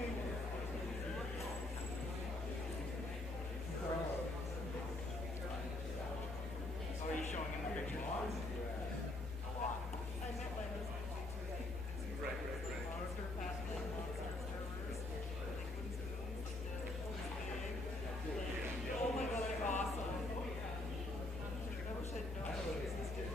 Oh, are you showing him the picture? A lot. I met Lenny. Right. Monster Pac-Man, Monster Servers. Oh my god, they're awesome. I wish I'd known they existed.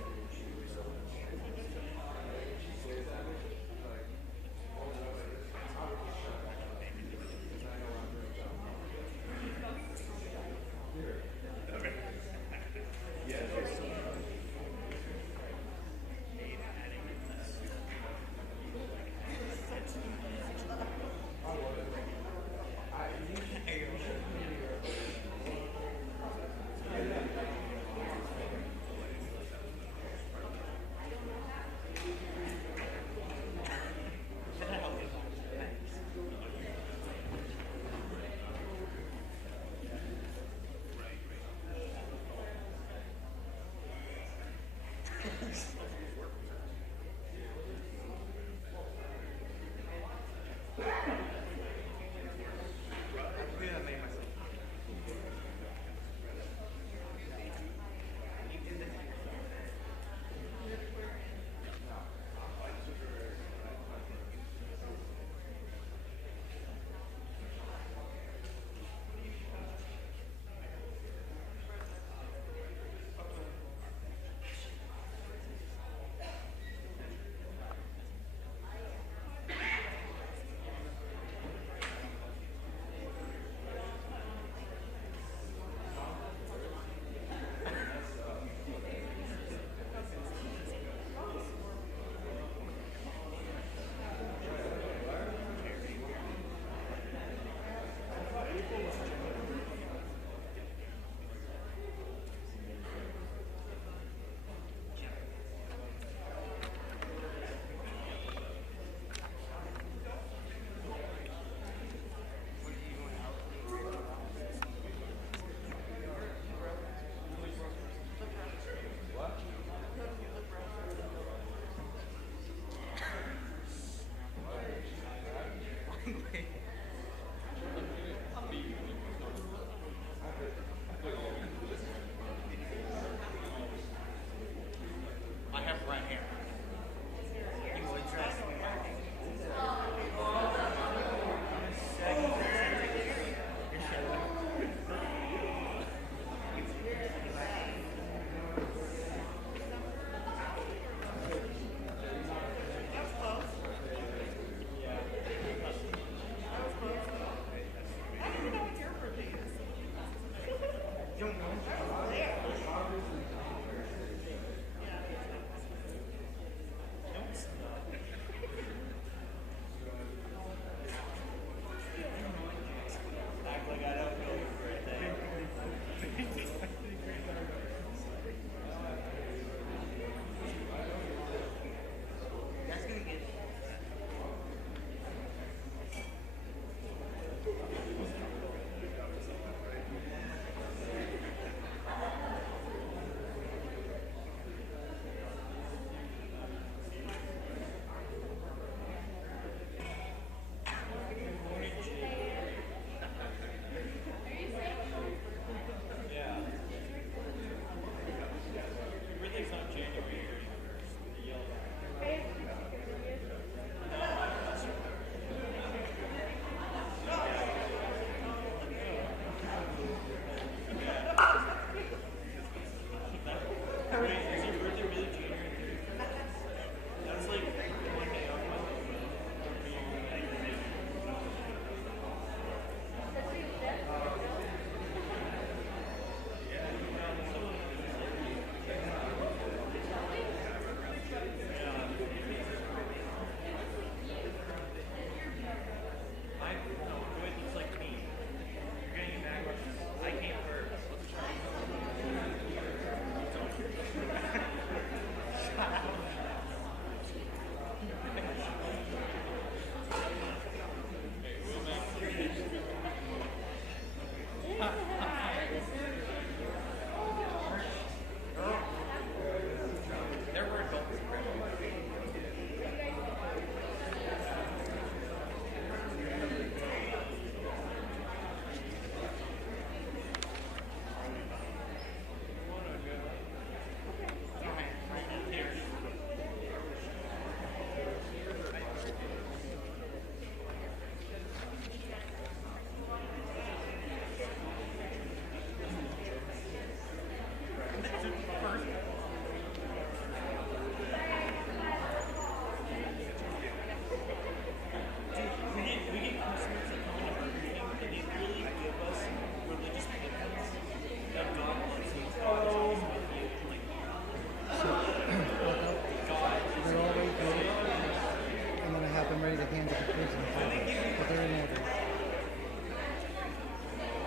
chapters in total, but they're in order.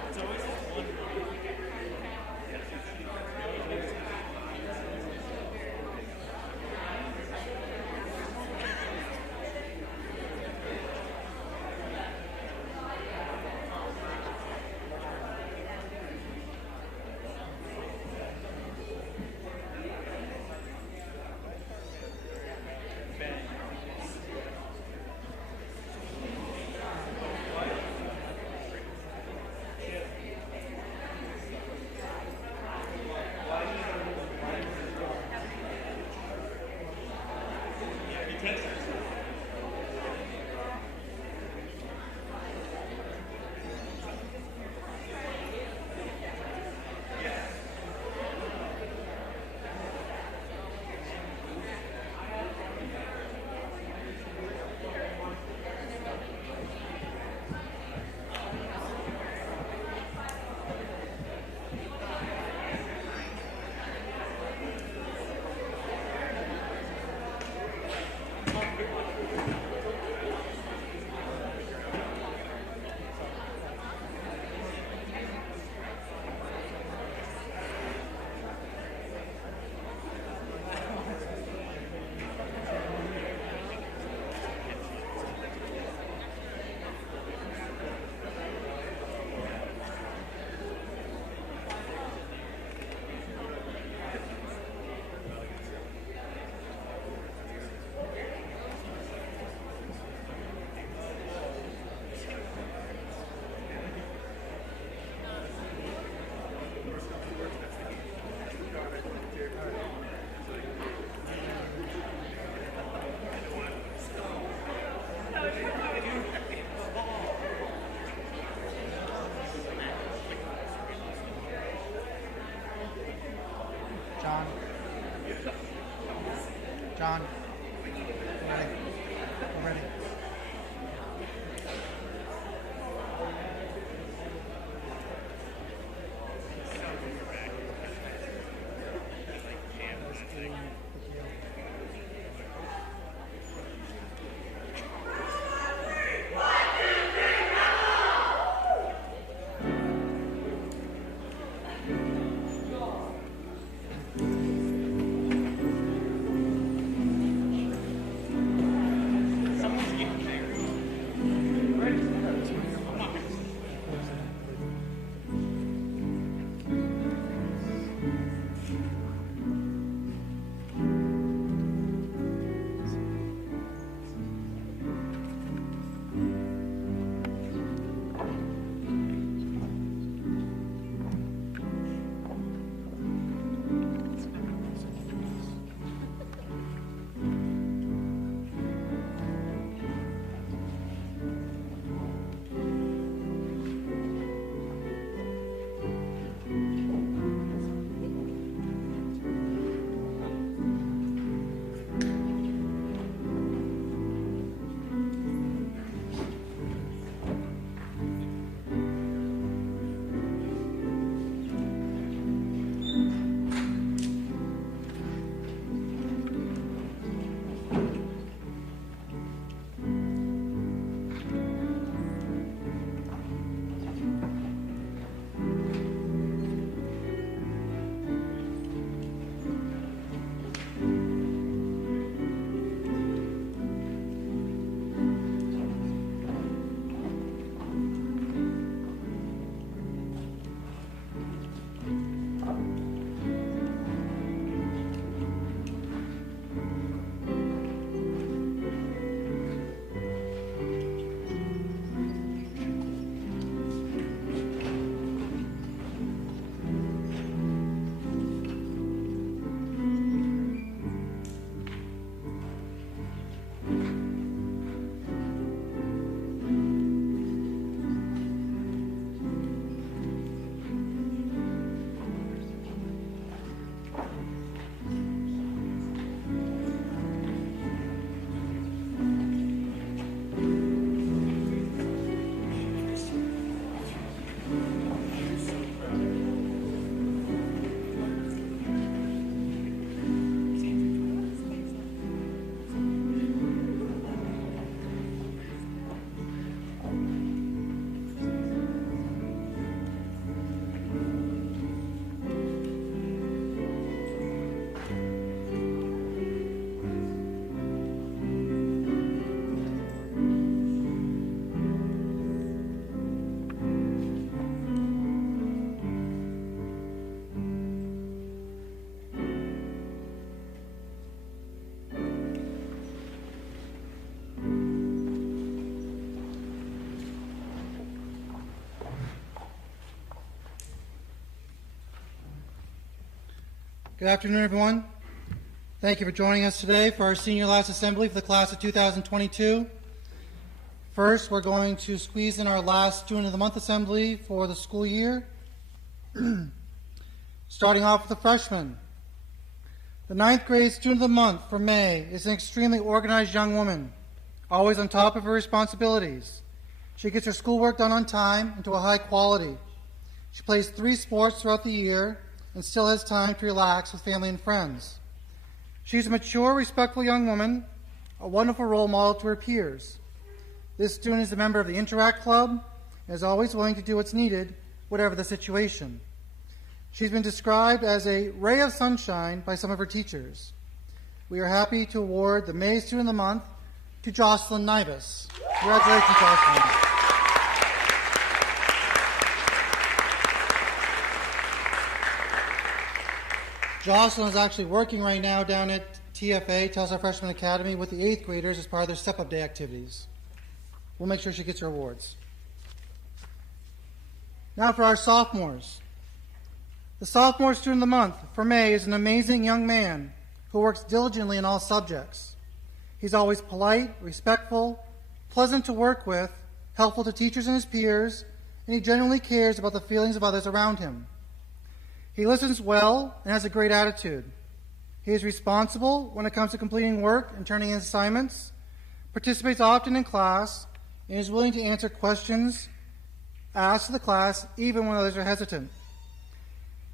It's always just one. John, we're ready. We're ready. Good afternoon, everyone. Thank you for joining us today for our senior last assembly for the class of 2022. First, we're going to squeeze in our last Student of the Month assembly for the school year. Starting off with the freshmen. The 9th grade Student of the Month for May is an extremely organized young woman, always on top of her responsibilities. She gets her schoolwork done on time and to a high quality. She plays 3 sports throughout the year and still has time to relax with family and friends. She's a mature, respectful young woman, a wonderful role model to her peers. This student is a member of the Interact Club and is always willing to do what's needed, whatever the situation. She's been described as a ray of sunshine by some of her teachers. We are happy to award the May Student of the Month to Jocelyn Nivas. Congratulations, Jocelyn. Jocelyn is actually working right now down at TFA, Telstar Freshman Academy, with the 8th graders as part of their step-up day activities. We'll make sure she gets her awards. Now for our sophomores. The Sophomore Student of the Month for May is an amazing young man who works diligently in all subjects. He's always polite, respectful, pleasant to work with, helpful to teachers and his peers, and he genuinely cares about the feelings of others around him. He listens well and has a great attitude. He is responsible when it comes to completing work and turning in assignments, participates often in class, and is willing to answer questions asked of the class even when others are hesitant.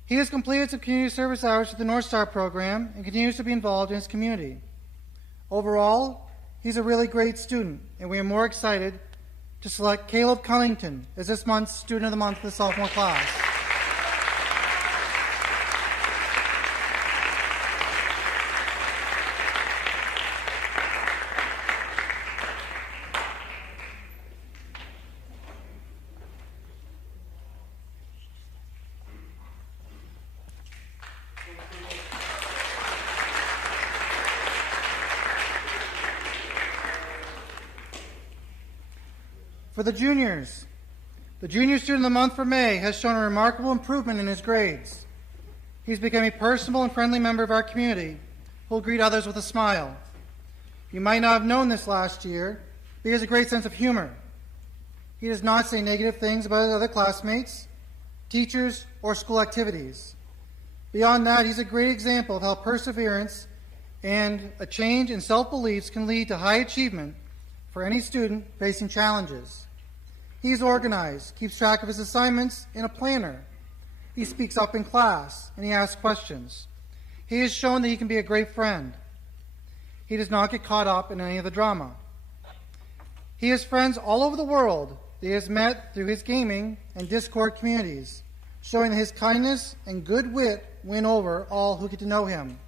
He has completed some community service hours through the North Star program and continues to be involved in his community. Overall, he's a really great student, and we are more excited to select Caleb Cullington as this month's Student of the Month for the sophomore class. For the juniors, the Junior Student of the Month for May has shown a remarkable improvement in his grades. He's become a personable and friendly member of our community who will greet others with a smile. You might not have known this last year, but he has a great sense of humor. He does not say negative things about his other classmates, teachers, or school activities. Beyond that, he's a great example of how perseverance and a change in self-beliefs can lead to high achievement for any student facing challenges. He is organized, keeps track of his assignments, and a planner. He speaks up in class, and he asks questions. He has shown that he can be a great friend. He does not get caught up in any of the drama. He has friends all over the world that he has met through his gaming and Discord communities, showing that his kindness and good wit win over all who get to know him.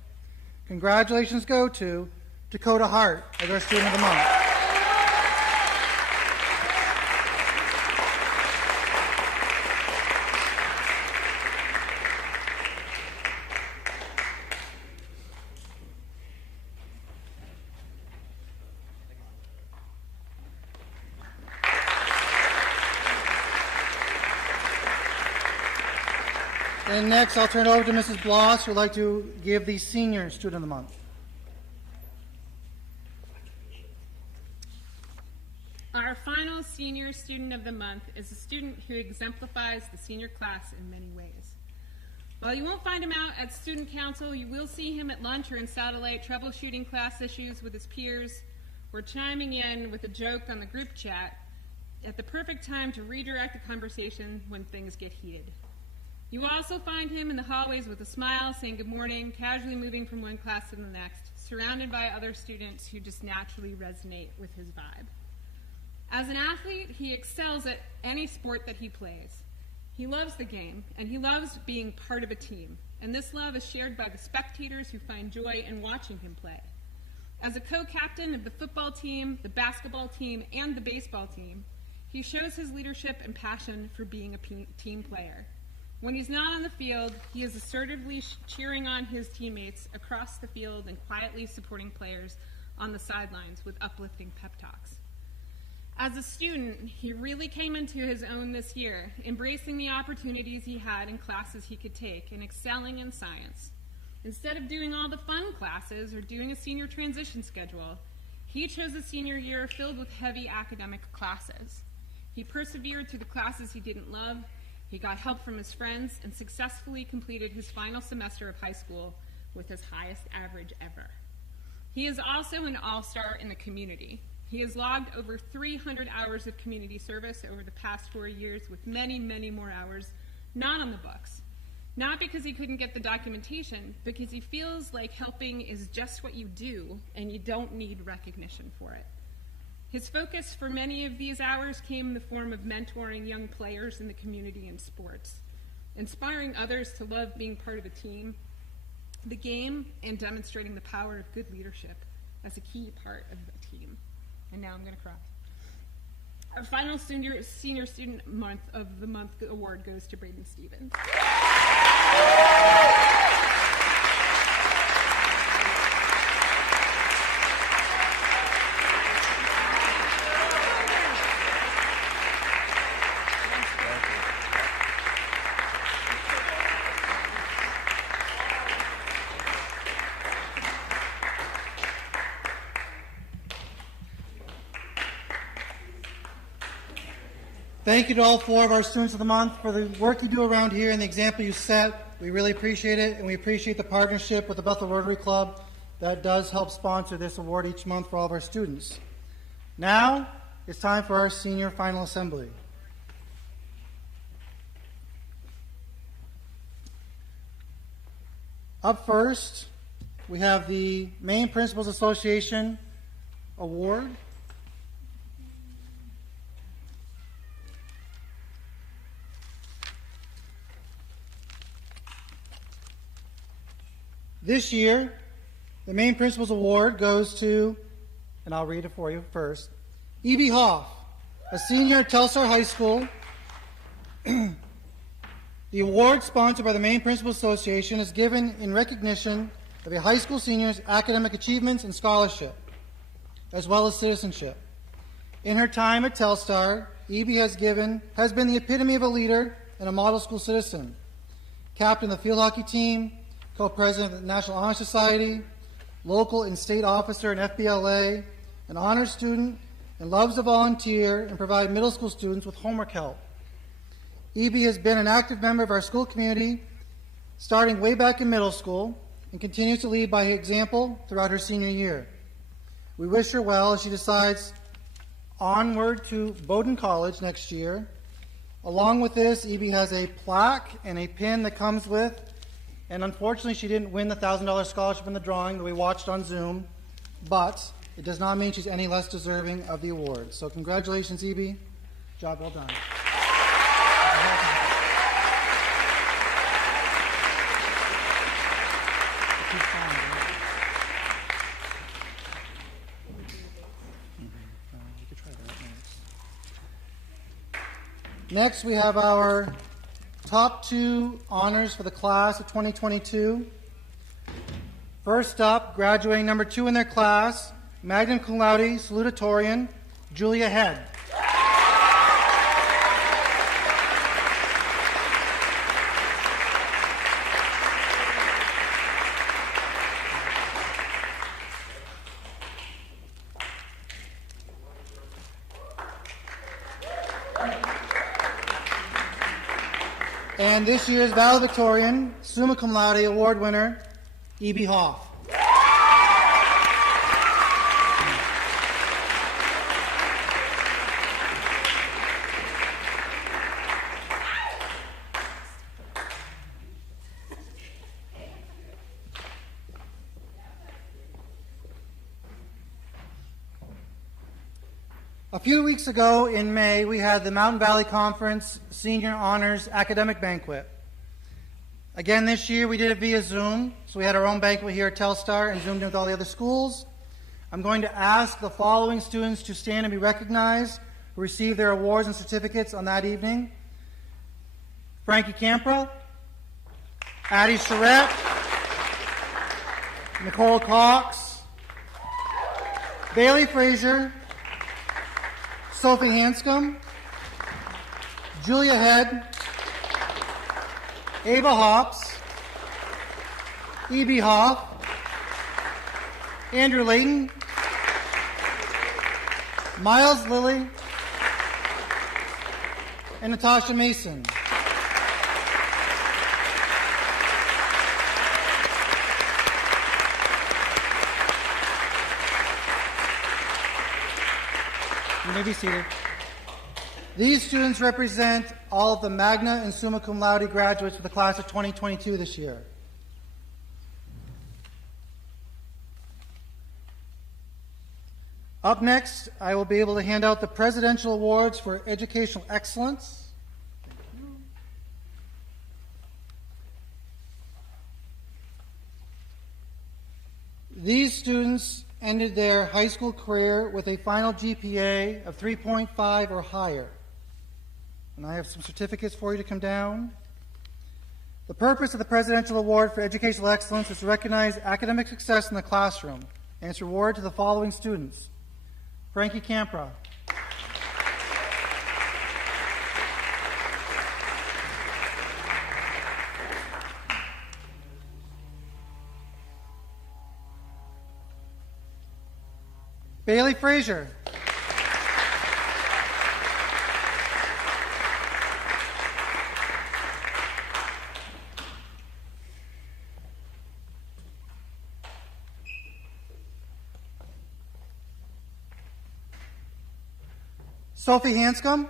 Congratulations go to Dakota Hart as our Student of the Month. And next, I'll turn it over to Mrs. Bloss, who would like to give the Senior Student of the Month. Our final Senior Student of the Month is a student who exemplifies the senior class in many ways. While you won't find him out at student council, you will see him at lunch or in satellite troubleshooting class issues with his peers, or chiming in with a joke on the group chat at the perfect time to redirect the conversation when things get heated. You will also find him in the hallways with a smile, saying good morning, casually moving from one class to the next, surrounded by other students who just naturally resonate with his vibe. As an athlete, he excels at any sport that he plays. He loves the game, and he loves being part of a team, and this love is shared by the spectators who find joy in watching him play. As a co-captain of the football team, the basketball team, and the baseball team, he shows his leadership and passion for being a team player. When he's not on the field, he is assertively cheering on his teammates across the field and quietly supporting players on the sidelines with uplifting pep talks. As a student, he really came into his own this year, embracing the opportunities he had in classes he could take and excelling in science. Instead of doing all the fun classes or doing a senior transition schedule, he chose a senior year filled with heavy academic classes. He persevered through the classes he didn't love, he got help from his friends, and successfully completed his final semester of high school with his highest average ever. He is also an all-star in the community. He has logged over 300 hours of community service over the past 4 years, with many, many more hours not on the books. Not because he couldn't get the documentation, because he feels like helping is just what you do and you don't need recognition for it. His focus for many of these hours came in the form of mentoring young players in the community and sports, inspiring others to love being part of a team, the game, and demonstrating the power of good leadership as a key part of the team. And now I'm going to cry. Our final senior student of the month award goes to Braden Stevens. Thank you to all 4 of our students of the month for the work you do around here and the example you set. We really appreciate it, and we appreciate the partnership with the Bethel Rotary Club that does help sponsor this award each month for all of our students. Now, it's time for our senior final assembly. Up first, we have the Maine Principals Association Award. This year, the Maine Principals Award goes to, and I'll read it for you first, E.B. Hoff, a senior at Telstar High School. The award, sponsored by the Maine Principals Association, is given in recognition of a high school senior's academic achievements and scholarship, as well as citizenship. In her time at Telstar, E.B. has been the epitome of a leader and a model school citizen. Captain of the field hockey team, co-president of the National Honor Society, local and state officer in FBLA, an honor student, and loves to volunteer and provide middle school students with homework help. E.B. has been an active member of our school community, starting way back in middle school, and continues to lead by example throughout her senior year. We wish her well as she decides onward to Bowdoin College next year. Along with this, E.B. has a plaque and a pin that comes with. And unfortunately, she didn't win the $1,000 scholarship in the drawing that we watched on Zoom, but it does not mean she's any less deserving of the award. So congratulations, E.B. Job well done. Next, we have our top 2 honors for the class of 2022. First up, graduating number 2 in their class, magna cum laude salutatorian, Julia Head. And this year's valedictorian, summa cum laude award winner, E.B. Hoff. A few weeks ago in May, we had the Mountain Valley Conference Senior Honors Academic Banquet. Again this year, we did it via Zoom, so we had our own banquet here at Telstar and Zoomed in with all the other schools. I'm going to ask the following students to stand and be recognized who received their awards and certificates on that evening. Frankie Campra, Addie Charette, Nicole Cox, Bailey Frazier, Sophie Hanscom, Julia Head, Ava Hops, E.B. Hoff, Andrew Layton, Miles Lilly, and Natasha Mason. You may be seated. These students represent all of the magna and summa cum laude graduates for the class of 2022 this year. Up next, I will be able to hand out the Presidential Awards for Educational Excellence. These students ended their high school career with a final GPA of 3.5 or higher. And I have some certificates for you to come down. The purpose of the Presidential Award for Educational Excellence is to recognize academic success in the classroom and its reward to the following students. Frankie Campra. Bailey Frazier. Sophie Hanscom.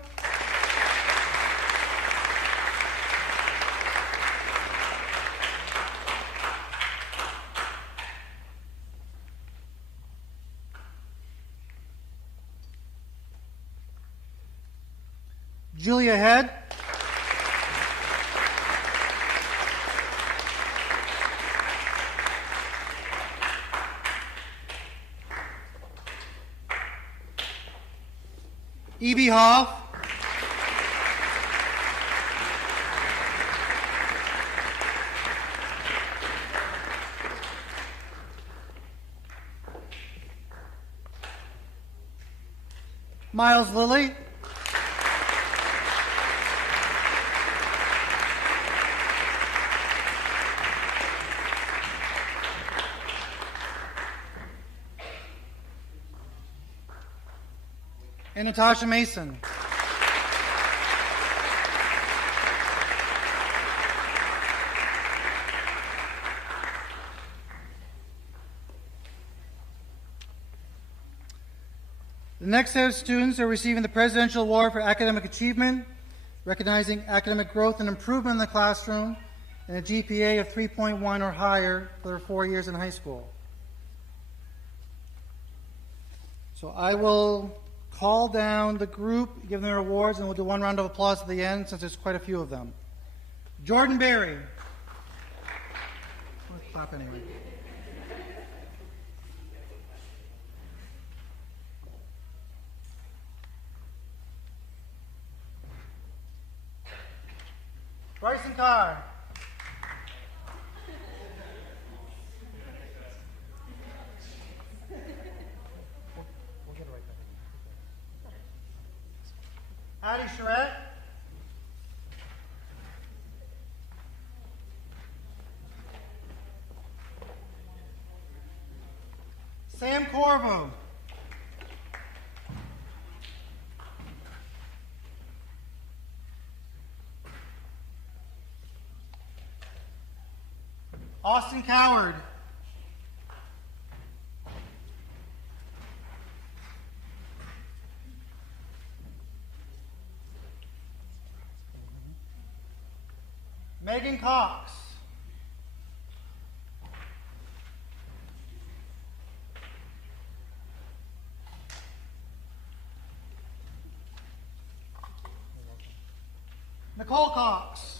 Julia Head. E.B. Hoff. Miles Lilly. And Natasha Mason. The next set of students are receiving the Presidential Award for Academic Achievement, recognizing academic growth and improvement in the classroom, and a GPA of 3.1 or higher for their 4 years in high school. So I will call down the group, give them their awards, and we'll do one round of applause at the end since there's quite a few of them. Jordan Berry. Let's clap anyway. Bryson Carr. Addie Charette. Sam Corvo. Austin Coward. Megan Cox. Nicole Cox.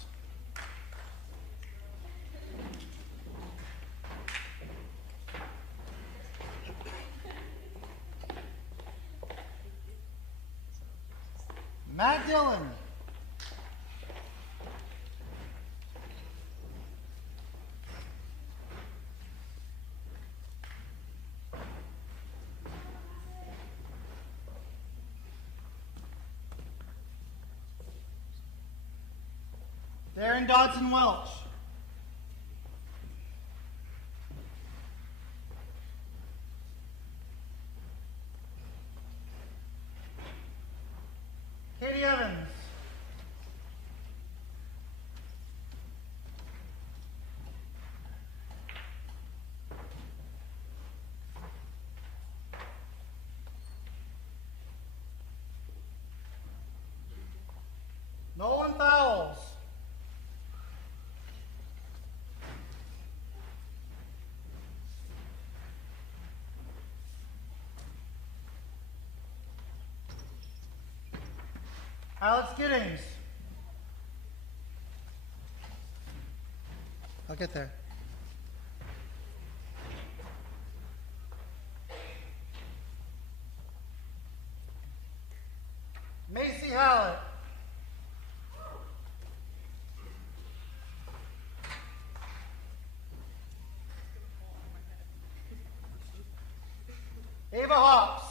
Matt Dillon. Darren Dodson Welch. Alex Giddings. I'll get there. Macy Hallett. Ava Hops.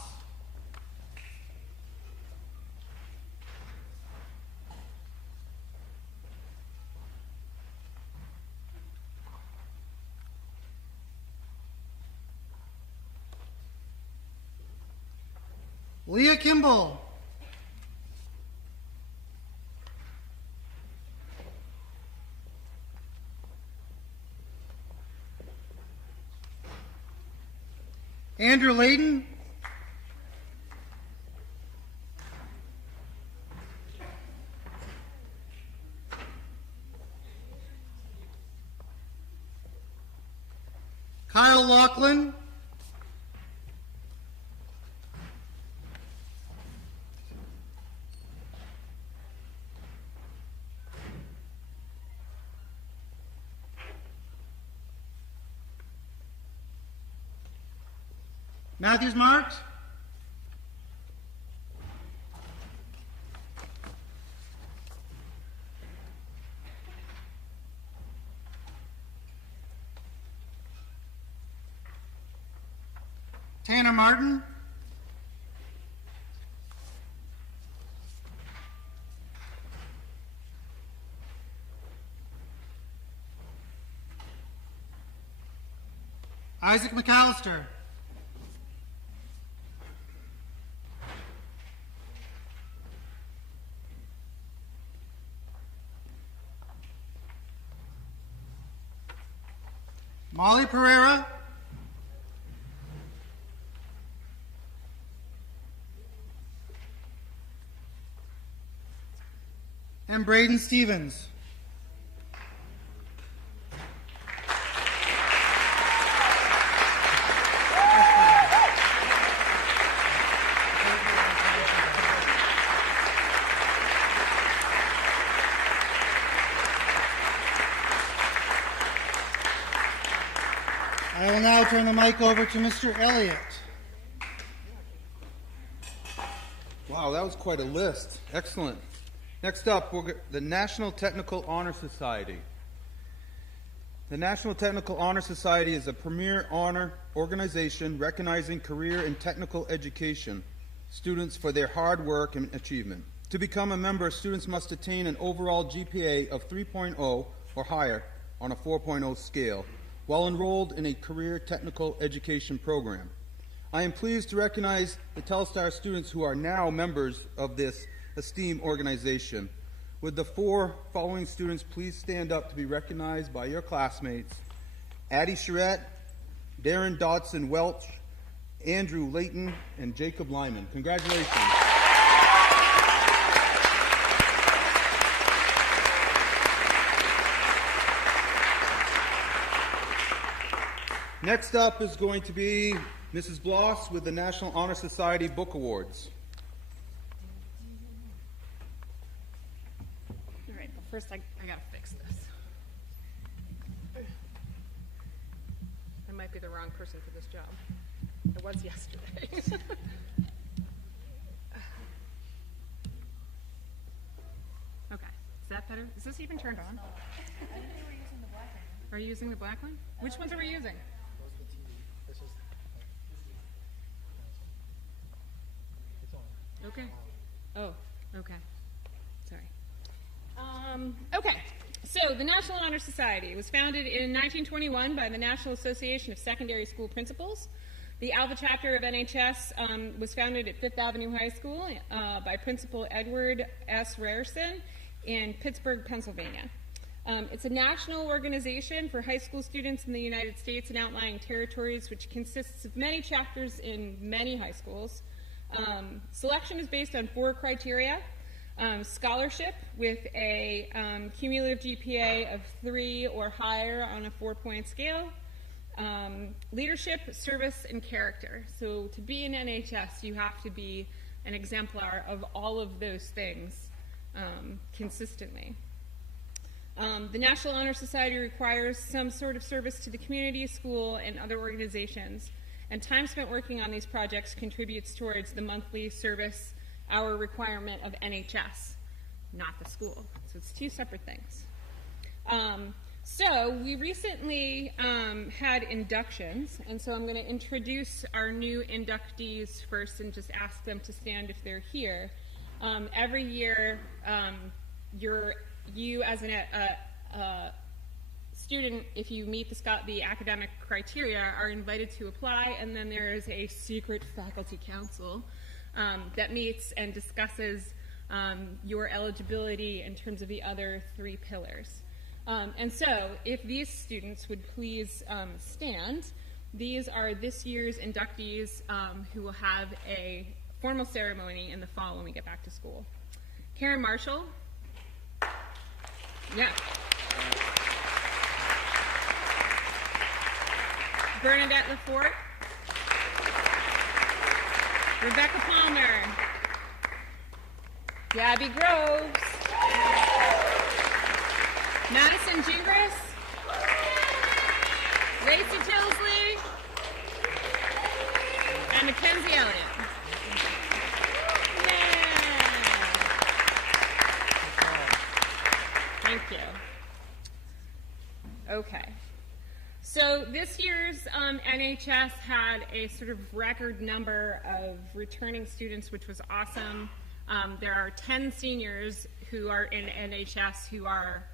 Leah Kimball. Andrew Layden. Kyle Laughlin. Matthews Marks. Tanner Martin. Isaac McAllister. Molly Pereira. And Braden Stevens. I will now turn the mic over to Mr. Elliott. Wow, that was quite a list. Excellent. Next up, the National Technical Honor Society. The National Technical Honor Society is a premier honor organization recognizing career and technical education students for their hard work and achievement. To become a member, students must attain an overall GPA of 3.0 or higher on a 4.0 scale while enrolled in a career technical education program. I am pleased to recognize the Telstar students who are now members of this esteemed organization. Would the four following students please stand up to be recognized by your classmates? Addie Charette, Darren Dodson Welch, Andrew Layton, and Jacob Lyman. Congratulations. Next up is going to be Mrs. Bloss with the National Honor Society Book Awards. All right, well, first I gotta fix this. I might be the wrong person for this job. It was yesterday. Okay, is that better? Is this even turned on? I think they were using the black one. Are you using the black one? Which ones are we using? Okay. Oh, okay. Sorry. Okay. So the National Honor Society was founded in 1921 by the National Association of Secondary School Principals. The Alpha Chapter of NHS was founded at Fifth Avenue High School by Principal Edward S. Rarison in Pittsburgh, Pennsylvania. It's a national organization for high school students in the United States and outlying territories, which consists of many chapters in many high schools. Selection is based on 4 criteria. Scholarship with a cumulative GPA of 3 or higher on a 4-point scale. Leadership, service, and character. So to be in NHS, you have to be an exemplar of all of those things consistently. The National Honor Society requires some sort of service to the community, school, and other organizations, and time spent working on these projects contributes towards the monthly service hour requirement of NHS, not the school. So it's two separate things. So we recently had inductions, and so I'm going to introduce our new inductees first and just ask them to stand if they're here. Every year, you as a student, if you meet the academic criteria, are invited to apply, and then there is a secret faculty council that meets and discusses your eligibility in terms of the other three pillars. And so, if these students would please stand, these are this year's inductees who will have a formal ceremony in the fall when we get back to school. Karen Marshall. Yeah. Bernadette Lafort. Rebecca Palmer. Gabby Groves. Madison Gingras. Lacey Tilsley. And Mackenzie Elliott. Thank you. Okay. So this year's NHS had a sort of record number of returning students, which was awesome. There are 10 seniors who are in NHS who are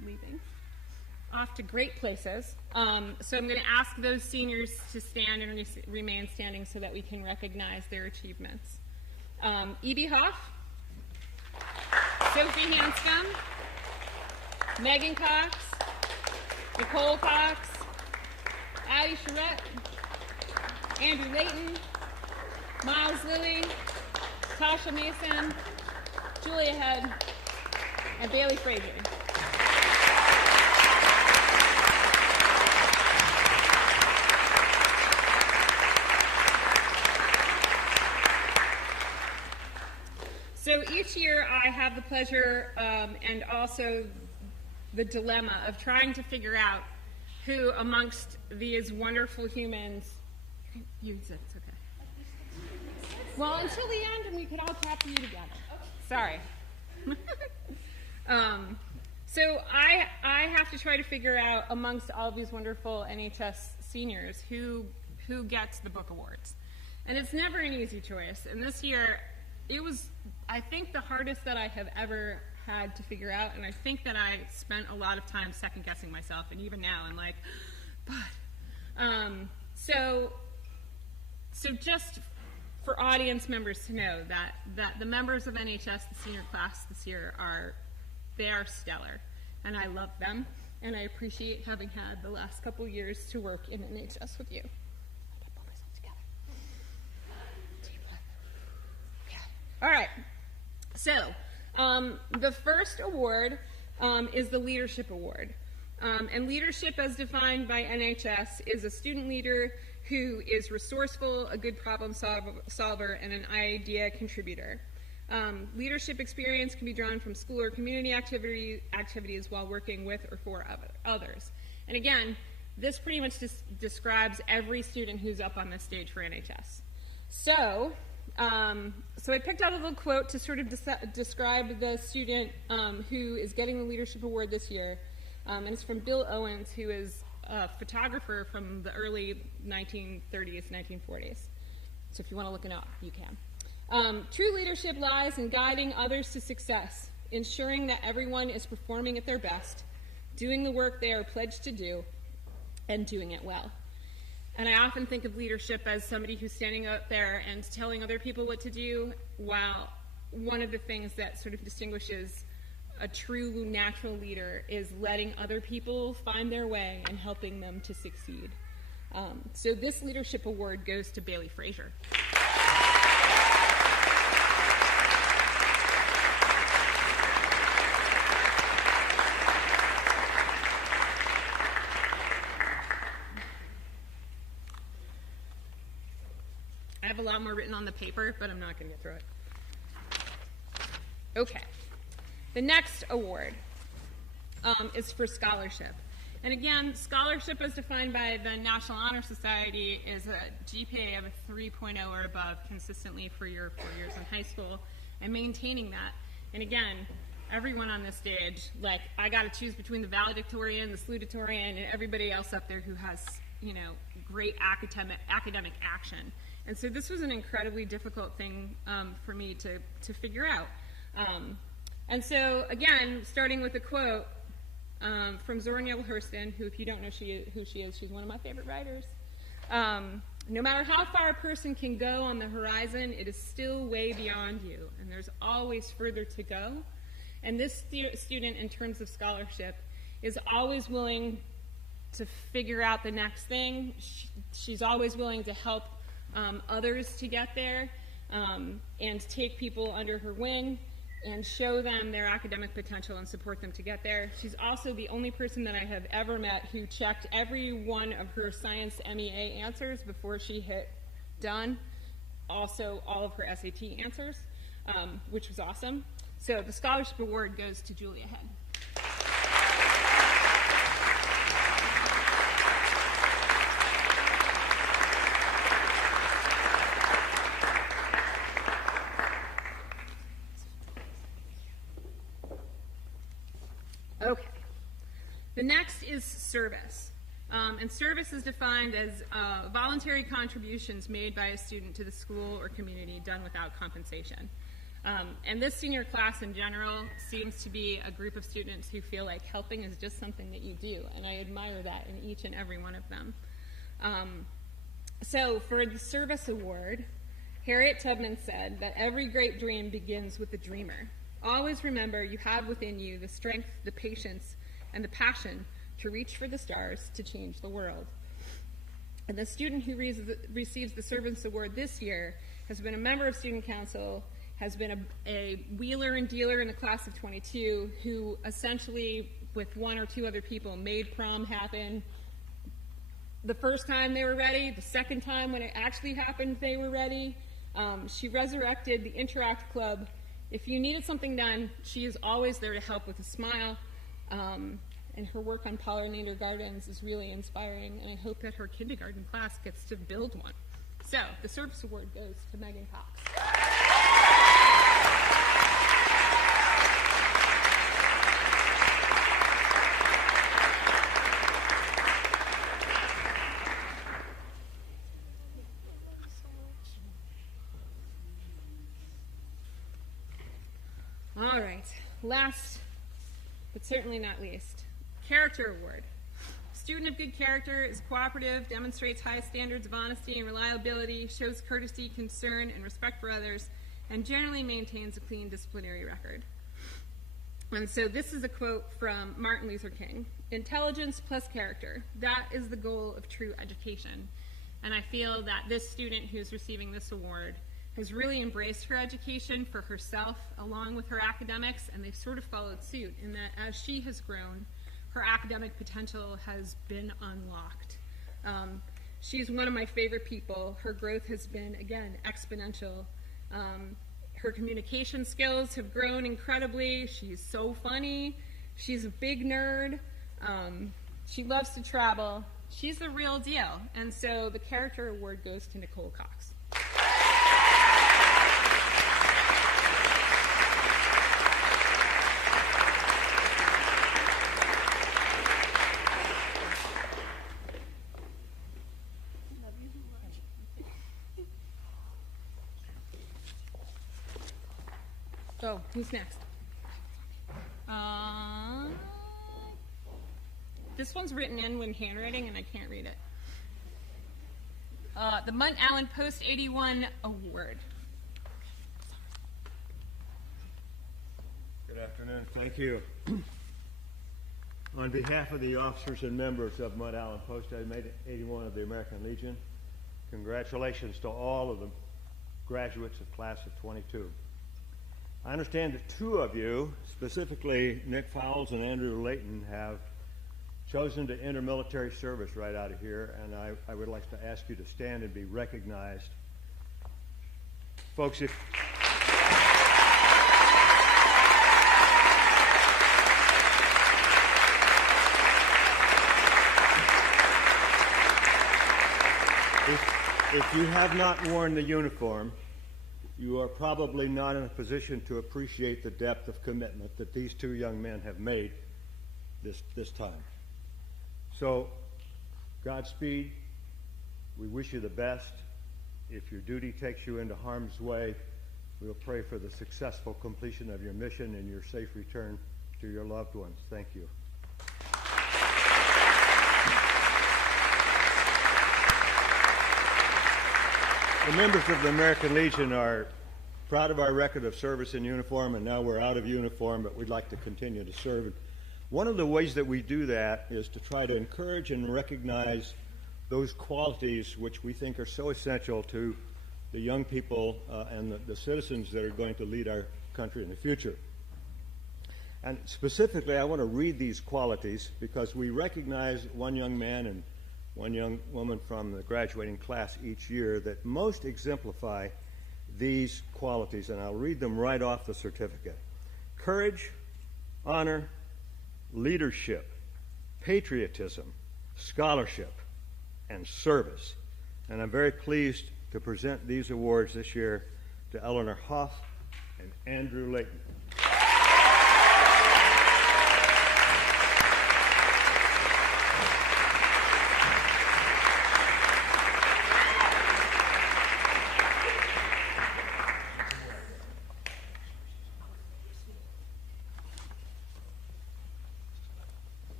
leaving off to great places. So I'm going to ask those seniors to stand and remain standing so that we can recognize their achievements. E.B. Hoff, Sophie Hanscom, Megan Cox, Nicole Cox, Addie Charette, Andrew Layton, Miles Lilly, Tasha Mason, Julia Head, and Bailey Frazier. So each year I have the pleasure and also the dilemma of trying to figure out who amongst these wonderful humans, you said it's okay. Well, until the end, and we could all clap for you together. Sorry. So I have to try to figure out amongst all of these wonderful NHS seniors who gets the book awards. And it's never an easy choice. And this year, it was, I think, the hardest that I have ever had to figure out, and I think that I spent a lot of time second-guessing myself, and even now I'm like, but, so just for audience members to know that the members of NHS, the senior class this year, they are stellar, and I love them, and I appreciate having had the last couple years to work in NHS with you. I gotta pull myself together. Deep breath. Okay. All right. So, the first award is the Leadership Award. And leadership, as defined by NHS, is a student leader who is resourceful, a good problem solver, and an idea contributor. Leadership experience can be drawn from school or community activities while working with or for others. And again, this pretty much describes every student who's up on this stage for NHS. So I picked out a little quote to sort of describe the student who is getting the Leadership Award this year, and it's from Bill Owens, who is a photographer from the early 1930s, 1940s. So if you want to look it up, you can. True leadership lies in guiding others to success, ensuring that everyone is performing at their best, doing the work they are pledged to do, and doing it well. And I often think of leadership as somebody who's standing out there and telling other people what to do, while one of the things that sort of distinguishes a true natural leader is letting other people find their way and helping them to succeed. So this Leadership Award goes to Bailey Frazier. I have a lot more written on the paper, but I'm not going to get through it. Okay. The next award is for scholarship. And again, scholarship as defined by the National Honor Society is a GPA of a 3.0 or above consistently for your 4 years in high school and maintaining that. And again, everyone on this stage, like, I got to choose between the valedictorian, the salutatorian, and everybody else up there who has, great academic action. And so this was an incredibly difficult thing for me to figure out. And so, again, starting with a quote from Zora Neale Hurston, who, if you don't know who she is, she's one of my favorite writers. No matter how far a person can go on the horizon, it is still way beyond you, and there's always further to go. And this student, in terms of scholarship, is always willing to figure out the next thing. She's always willing to help others to get there and take people under her wing and show them their academic potential and support them to get there. She's also the only person that I have ever met who checked every one of her science MEA answers before she hit done. Also, all of her SAT answers, which was awesome. So the scholarship award goes to Julia Head. Okay. The next is service. And service is defined as voluntary contributions made by a student to the school or community done without compensation. And this senior class in general seems to be a group of students who feel like helping is just something that you do, and I admire that in each and every one of them. So for the service award, Harriet Tubman said that every great dream begins with the dreamer. Always remember you have within you the strength, the patience, and the passion to reach for the stars to change the world. And the student who receives the Service Award this year has been a member of Student Council, has been a wheeler and dealer in the class of 22, who essentially, with one or two other people, made prom happen. The first time they were ready, the second time when it actually happened, they were ready. She resurrected the Interact Club. If you needed something done, she is always there to help with a smile. And her work on pollinator gardens is really inspiring, and I hope that her kindergarten class gets to build one. So, the Service Award goes to Megan Cox. All right, last but certainly not least, Character Award. Student of good character is cooperative, demonstrates high standards of honesty and reliability, shows courtesy, concern, and respect for others, and generally maintains a clean disciplinary record. And so this is a quote from Martin Luther King. Intelligence plus character, that is the goal of true education. And I feel that this student who's receiving this award has really embraced her education for herself along with her academics, and they've sort of followed suit in that as she has grown, her academic potential has been unlocked. She's one of my favorite people. Her growth has been, again, exponential. Her communication skills have grown incredibly. She's so funny. She's a big nerd. She loves to travel. She's the real deal. And so the Character Award goes to Nicole Cox. So, who's next? This one's written in with handwriting, and I can't read it. The Mont Allen Post 81 Award. Good afternoon. Thank you. On behalf of the officers and members of Mont Allen Post 81 of the American Legion, congratulations to all of the graduates of class of 22. I understand that two of you, specifically Nick Fowles and Andrew Layton, have chosen to enter military service right out of here, and I would like to ask you to stand and be recognized. Folks, if If you have not worn the uniform, you are probably not in a position to appreciate the depth of commitment that these two young men have made this time. So, Godspeed. We wish you the best. If your duty takes you into harm's way, we'll pray for the successful completion of your mission and your safe return to your loved ones. Thank you. The members of the American Legion are proud of our record of service in uniform, and now we're out of uniform, but we'd like to continue to serve. One of the ways that we do that is to try to encourage and recognize those qualities which we think are so essential to the young people and the citizens that are going to lead our country in the future. And specifically, I want to read these qualities because we recognize one young man and one young woman from the graduating class each year that most exemplify these qualities, and I'll read them right off the certificate. Courage, honor, leadership, patriotism, scholarship, and service. And I'm very pleased to present these awards this year to Eleanor Hoff and Andrew Layton.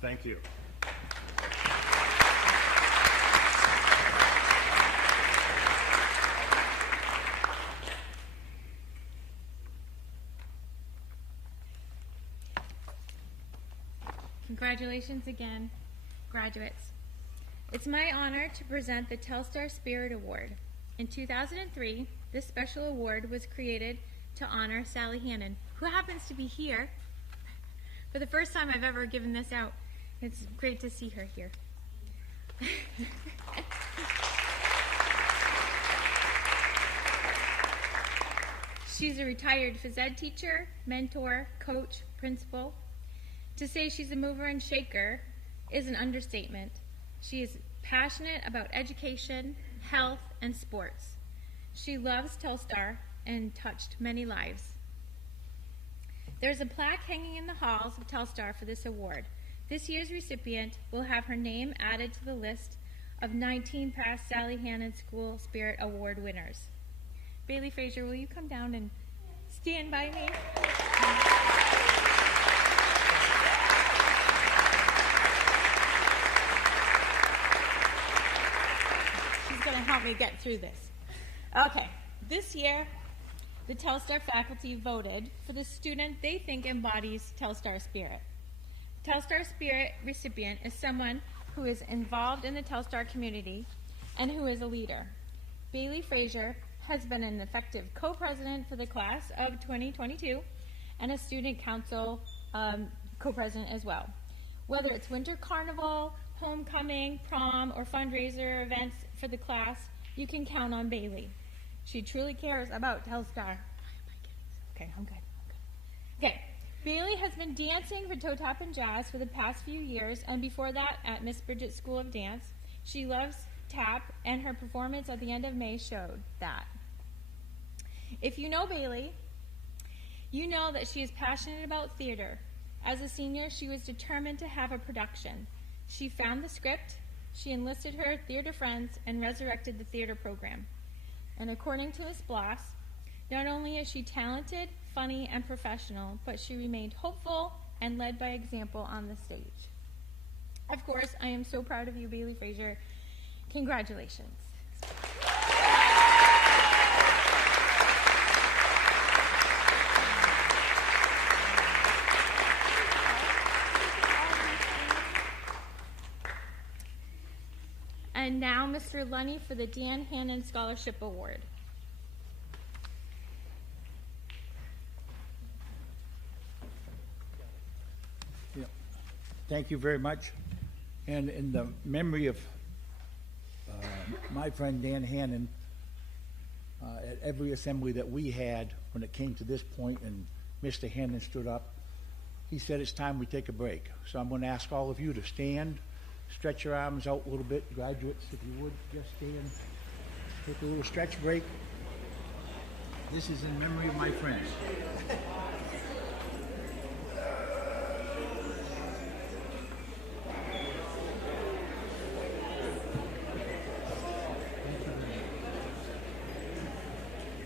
Thank you. Congratulations again, graduates. It's my honor to present the Telstar Spirit Award. In 2003, this special award was created to honor Sally Hannon, who happens to be here for the first time I've ever given this out. It's great to see her here. She's a retired phys ed teacher, mentor, coach, principal. To say she's a mover and shaker is an understatement. She is passionate about education, health, and sports. She loves Telstar and touched many lives. There's a plaque hanging in the halls of Telstar for this award. This year's recipient will have her name added to the list of 19 past Sally Hannon School Spirit Award winners. Bailey Frazier, will you come down and stand by me? She's going to help me get through this. Okay, this year, the Telstar faculty voted for the student they think embodies Telstar Spirit. Telstar Spirit recipient is someone who is involved in the Telstar community and who is a leader. Bailey Frazier has been an effective co-president for the class of 2022 and a student council co-president as well. Whether it's winter carnival, homecoming, prom, or fundraiser events for the class, you can count on Bailey. She truly cares about Telstar. Okay, I'm good. Okay. Bailey has been dancing for Toe Tap and Jazz for the past few years, and before that at Miss Bridget's School of Dance. She loves tap, and her performance at the end of May showed that. If you know Bailey, you know that she is passionate about theater. As a senior, she was determined to have a production. She found the script, she enlisted her theater friends, and resurrected the theater program. And according to Ms. Bloss, not only is she talented, funny, and professional, but she remained hopeful and led by example on the stage. Of course, I am so proud of you, Bailey Frazier. Congratulations. And now, Mr. Lenny for the Dan Hannon Scholarship Award. Thank you very much. And in the memory of my friend Dan Hannon, at every assembly that we had when it came to this point and Mr. Hannon stood up, he said it's time we take a break. So I'm going to ask all of you to stand, stretch your arms out a little bit. Graduates, if you would, just stand, take a little stretch break. This is in memory of my friends.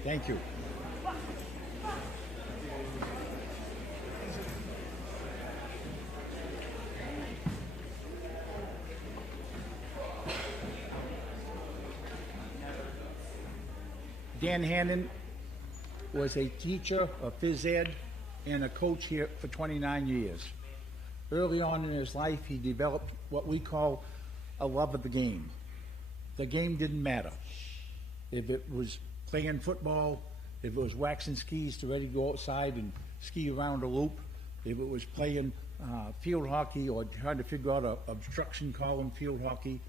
Thank you. Dan Hannon was a teacher of phys ed and a coach here for 29 years. Early on in his life, he developed what we call a love of the game. The game didn't matter. If it was playing football, if it was waxing skis to ready to go outside and ski around a loop, if it was playing field hockey or trying to figure out a obstruction call in field hockey,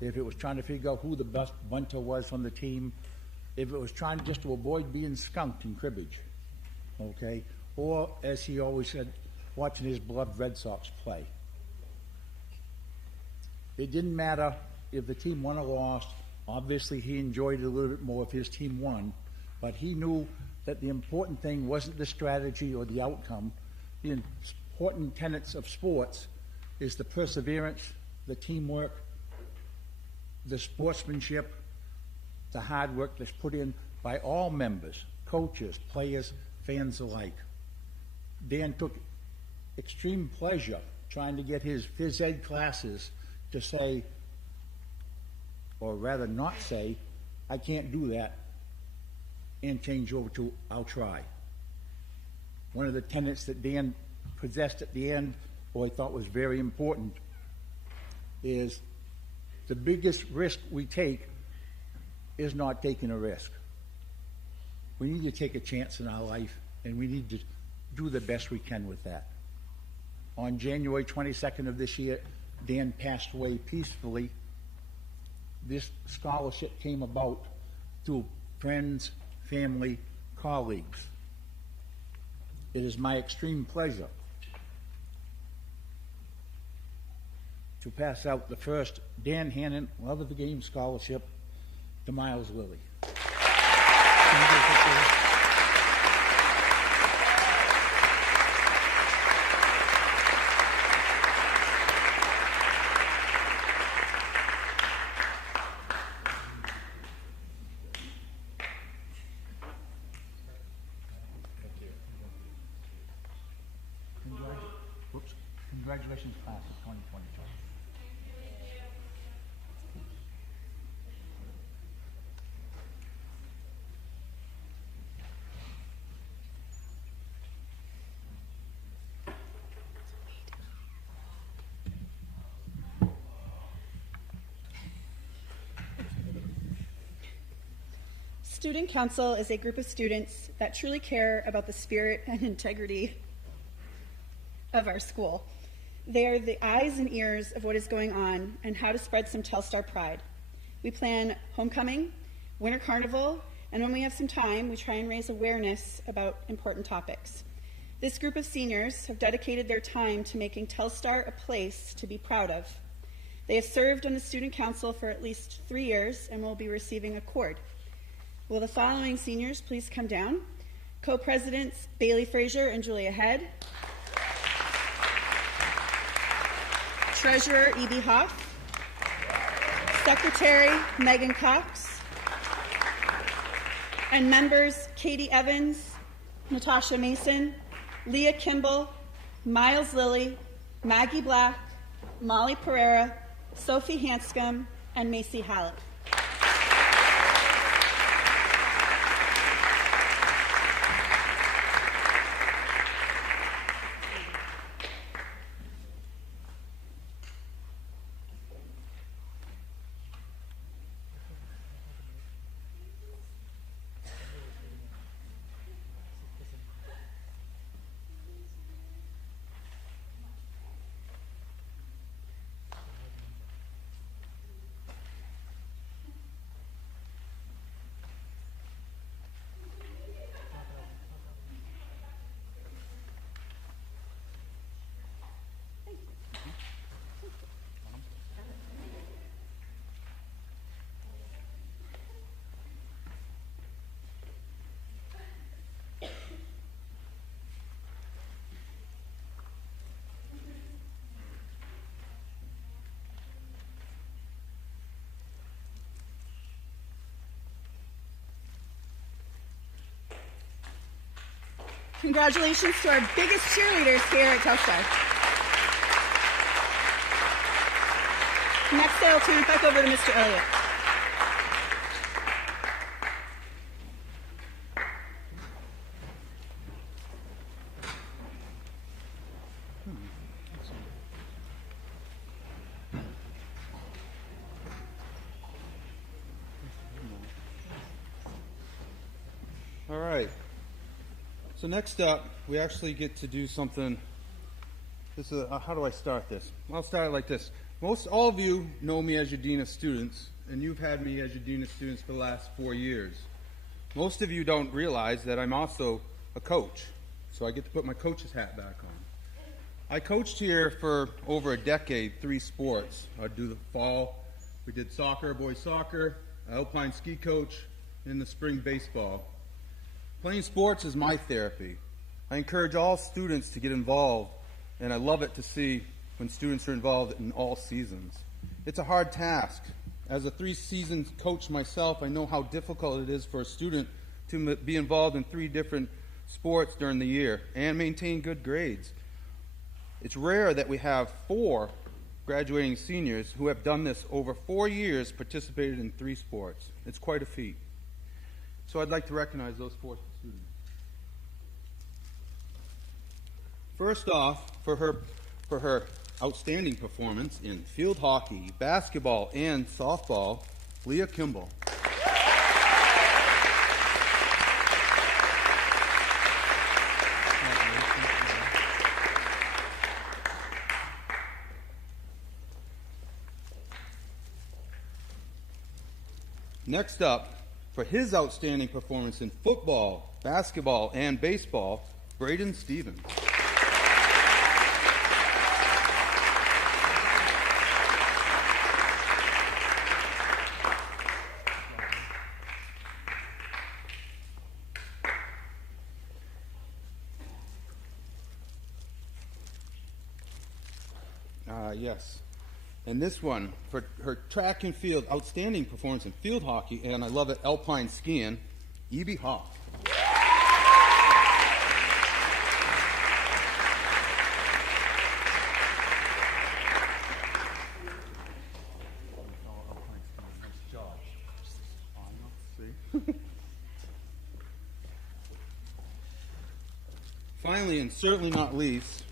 if it was trying to figure out who the best bunter was on the team, if it was trying just to avoid being skunked in cribbage, okay? Or, as he always said, watching his beloved Red Sox play. It didn't matter if the team won or lost. Obviously, he enjoyed it a little bit more if his team won, but he knew that the important thing wasn't the strategy or the outcome. The important tenets of sports is the perseverance, the teamwork, the sportsmanship, the hard work that's put in by all members, coaches, players, fans alike. Dan took extreme pleasure trying to get his phys ed classes to say, or rather not say, I can't do that, and change over to, I'll try. One of the tenets that Dan possessed at the end, or I thought was very important, is the biggest risk we take is not taking a risk. We need to take a chance in our life, and we need to do the best we can with that. On January 22nd of this year, Dan passed away peacefully. This scholarship came about through friends, family, colleagues. It is my extreme pleasure to pass out the first Dan Hannon Love of the Game Scholarship to Miles Lilly. Congratulations, class of 2022. Student Council is a group of students that truly care about the spirit and integrity of our school. They are the eyes and ears of what is going on and how to spread some Telstar pride. We plan homecoming, winter carnival, and when we have some time, we try and raise awareness about important topics. This group of seniors have dedicated their time to making Telstar a place to be proud of. They have served on the Student Council for at least 3 years and will be receiving a cord. Will the following seniors please come down? Co-presidents Bailey Frazier and Julia Head. Treasurer E.B. Hoff. Secretary Megan Cox. And members Katie Evans, Natasha Mason, Leah Kimball, Miles Lilly, Maggie Black, Molly Pereira, Sophie Hanscom, and Macy Hallett. Congratulations to our biggest cheerleaders here at Telstar. Next, I'll turn it back over to Mr. Elliott. All right. So next up, we actually get to do something. This is how do I start this? I'll start it like this. All of you know me as your Dean of Students, and you've had me as your Dean of Students for the last 4 years. Most of you don't realize that I'm also a coach, so I get to put my coach's hat back on. I coached here for over a decade, 3 sports. I'd do the fall. We did soccer, boys soccer, alpine ski coach, and the spring baseball. Playing sports is my therapy. I encourage all students to get involved, and I love it to see when students are involved in all seasons. It's a hard task. As a 3-season coach myself, I know how difficult it is for a student to be involved in 3 different sports during the year and maintain good grades. It's rare that we have 4 graduating seniors who have done this over 4 years, participated in 3 sports. It's quite a feat. So I'd like to recognize those 4 students. First off, for her outstanding performance in field hockey, basketball, and softball, Leah Kimball. Next up, for his outstanding performance in football, basketball, and baseball, Braden Stevens. Yes. And this one, for her track and field, outstanding performance in field hockey, and I love it, alpine skiing, E.B. Hawk. Finally, and certainly not least,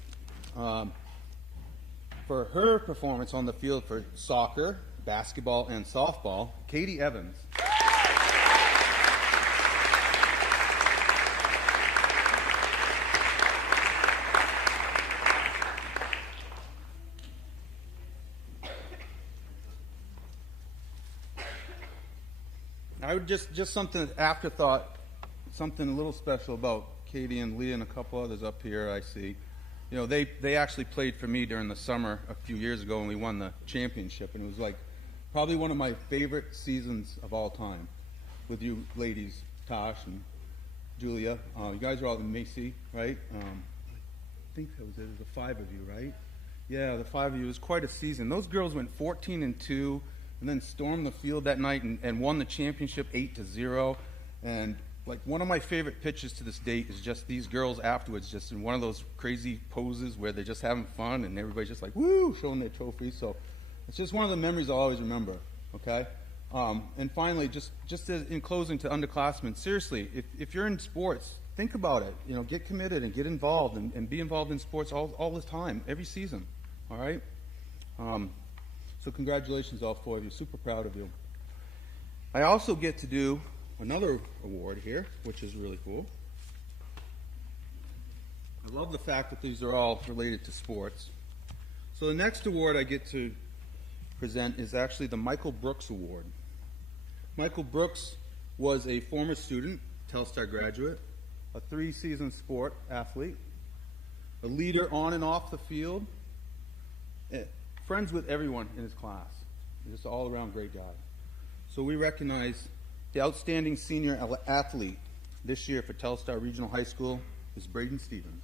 for her performance on the field for soccer, basketball, and softball, Katie Evans. I would just something afterthought, something a little special about Katie and Leah and a couple others up here I see. You know, they actually played for me during the summer a few years ago, and we won the championship, and it was like probably one of my favorite seasons of all time with you ladies, Tosh and Julia. You guys are all in Macy, right? I think that was it. It was the 5 of you, right? Yeah, the 5 of you. It was quite a season. Those girls went 14-2, and then stormed the field that night and won the championship 8-0. And like one of my favorite pictures to this date is just these girls afterwards, just in one of those crazy poses where they're just having fun and everybody's just like, woo, showing their trophies. So it's just one of the memories I'll always remember, okay? And finally, just in closing to underclassmen, seriously, if you're in sports, think about it. You know, get committed and get involved and be involved in sports all the time, every season, all right? So congratulations, all 4 of you. Super proud of you. I also get to do another award here, which is really cool. I love the fact that these are all related to sports. So the next award I get to present is actually the Michael Brooks Award. Michael Brooks was a former student, Telstar graduate, a 3-season sport athlete, a leader on and off the field, friends with everyone in his class. Just all around great guy. So we recognize the outstanding senior athlete this year for Telstar Regional High School is Braden Stevens.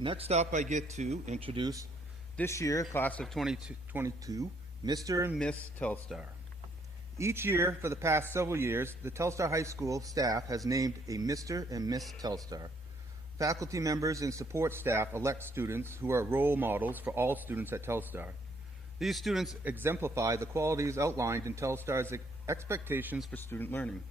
next up, I get to introduce this year, class of 2022, Mr. and Miss Telstar. Each year for the past several years, the Telstar High School staff has named a Mr. and Miss Telstar. Faculty members and support staff elect students who are role models for all students at Telstar. These students exemplify the qualities outlined in Telstar's expectations for student learning.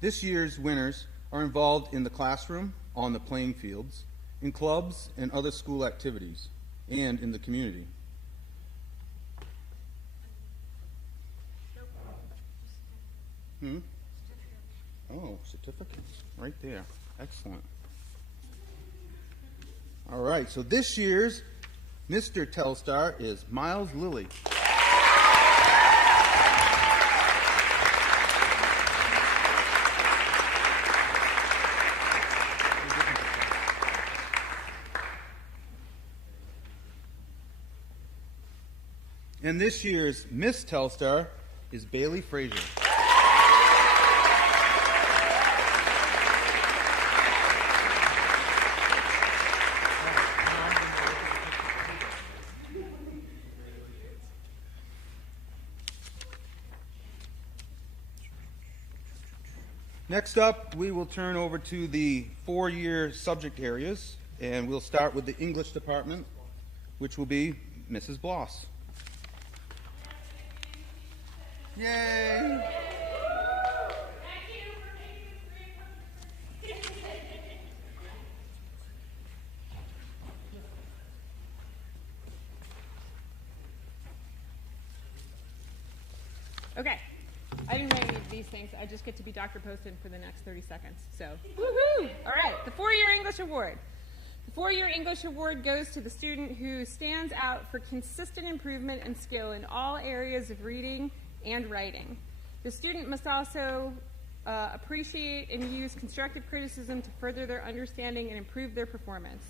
This year's winners are involved in the classroom, on the playing fields, in clubs and other school activities, and in the community. Oh, certificates, right there. Excellent. All right, so this year's Mr. Telstar is Miles Lilly. And this year's Miss Telstar is Bailey Frazier. Next up, we will turn over to the four-year subject areas, and we'll start with the English department, which will be Mrs. Bloss. Yay! Okay. I didn't write any of these things. I just get to be Dr. Poston for the next 30 seconds. So, woohoo! All right, the four-year English Award. The four-year English Award goes to the student who stands out for consistent improvement and skill in all areas of reading and writing. The student must also appreciate and use constructive criticism to further their understanding and improve their performance.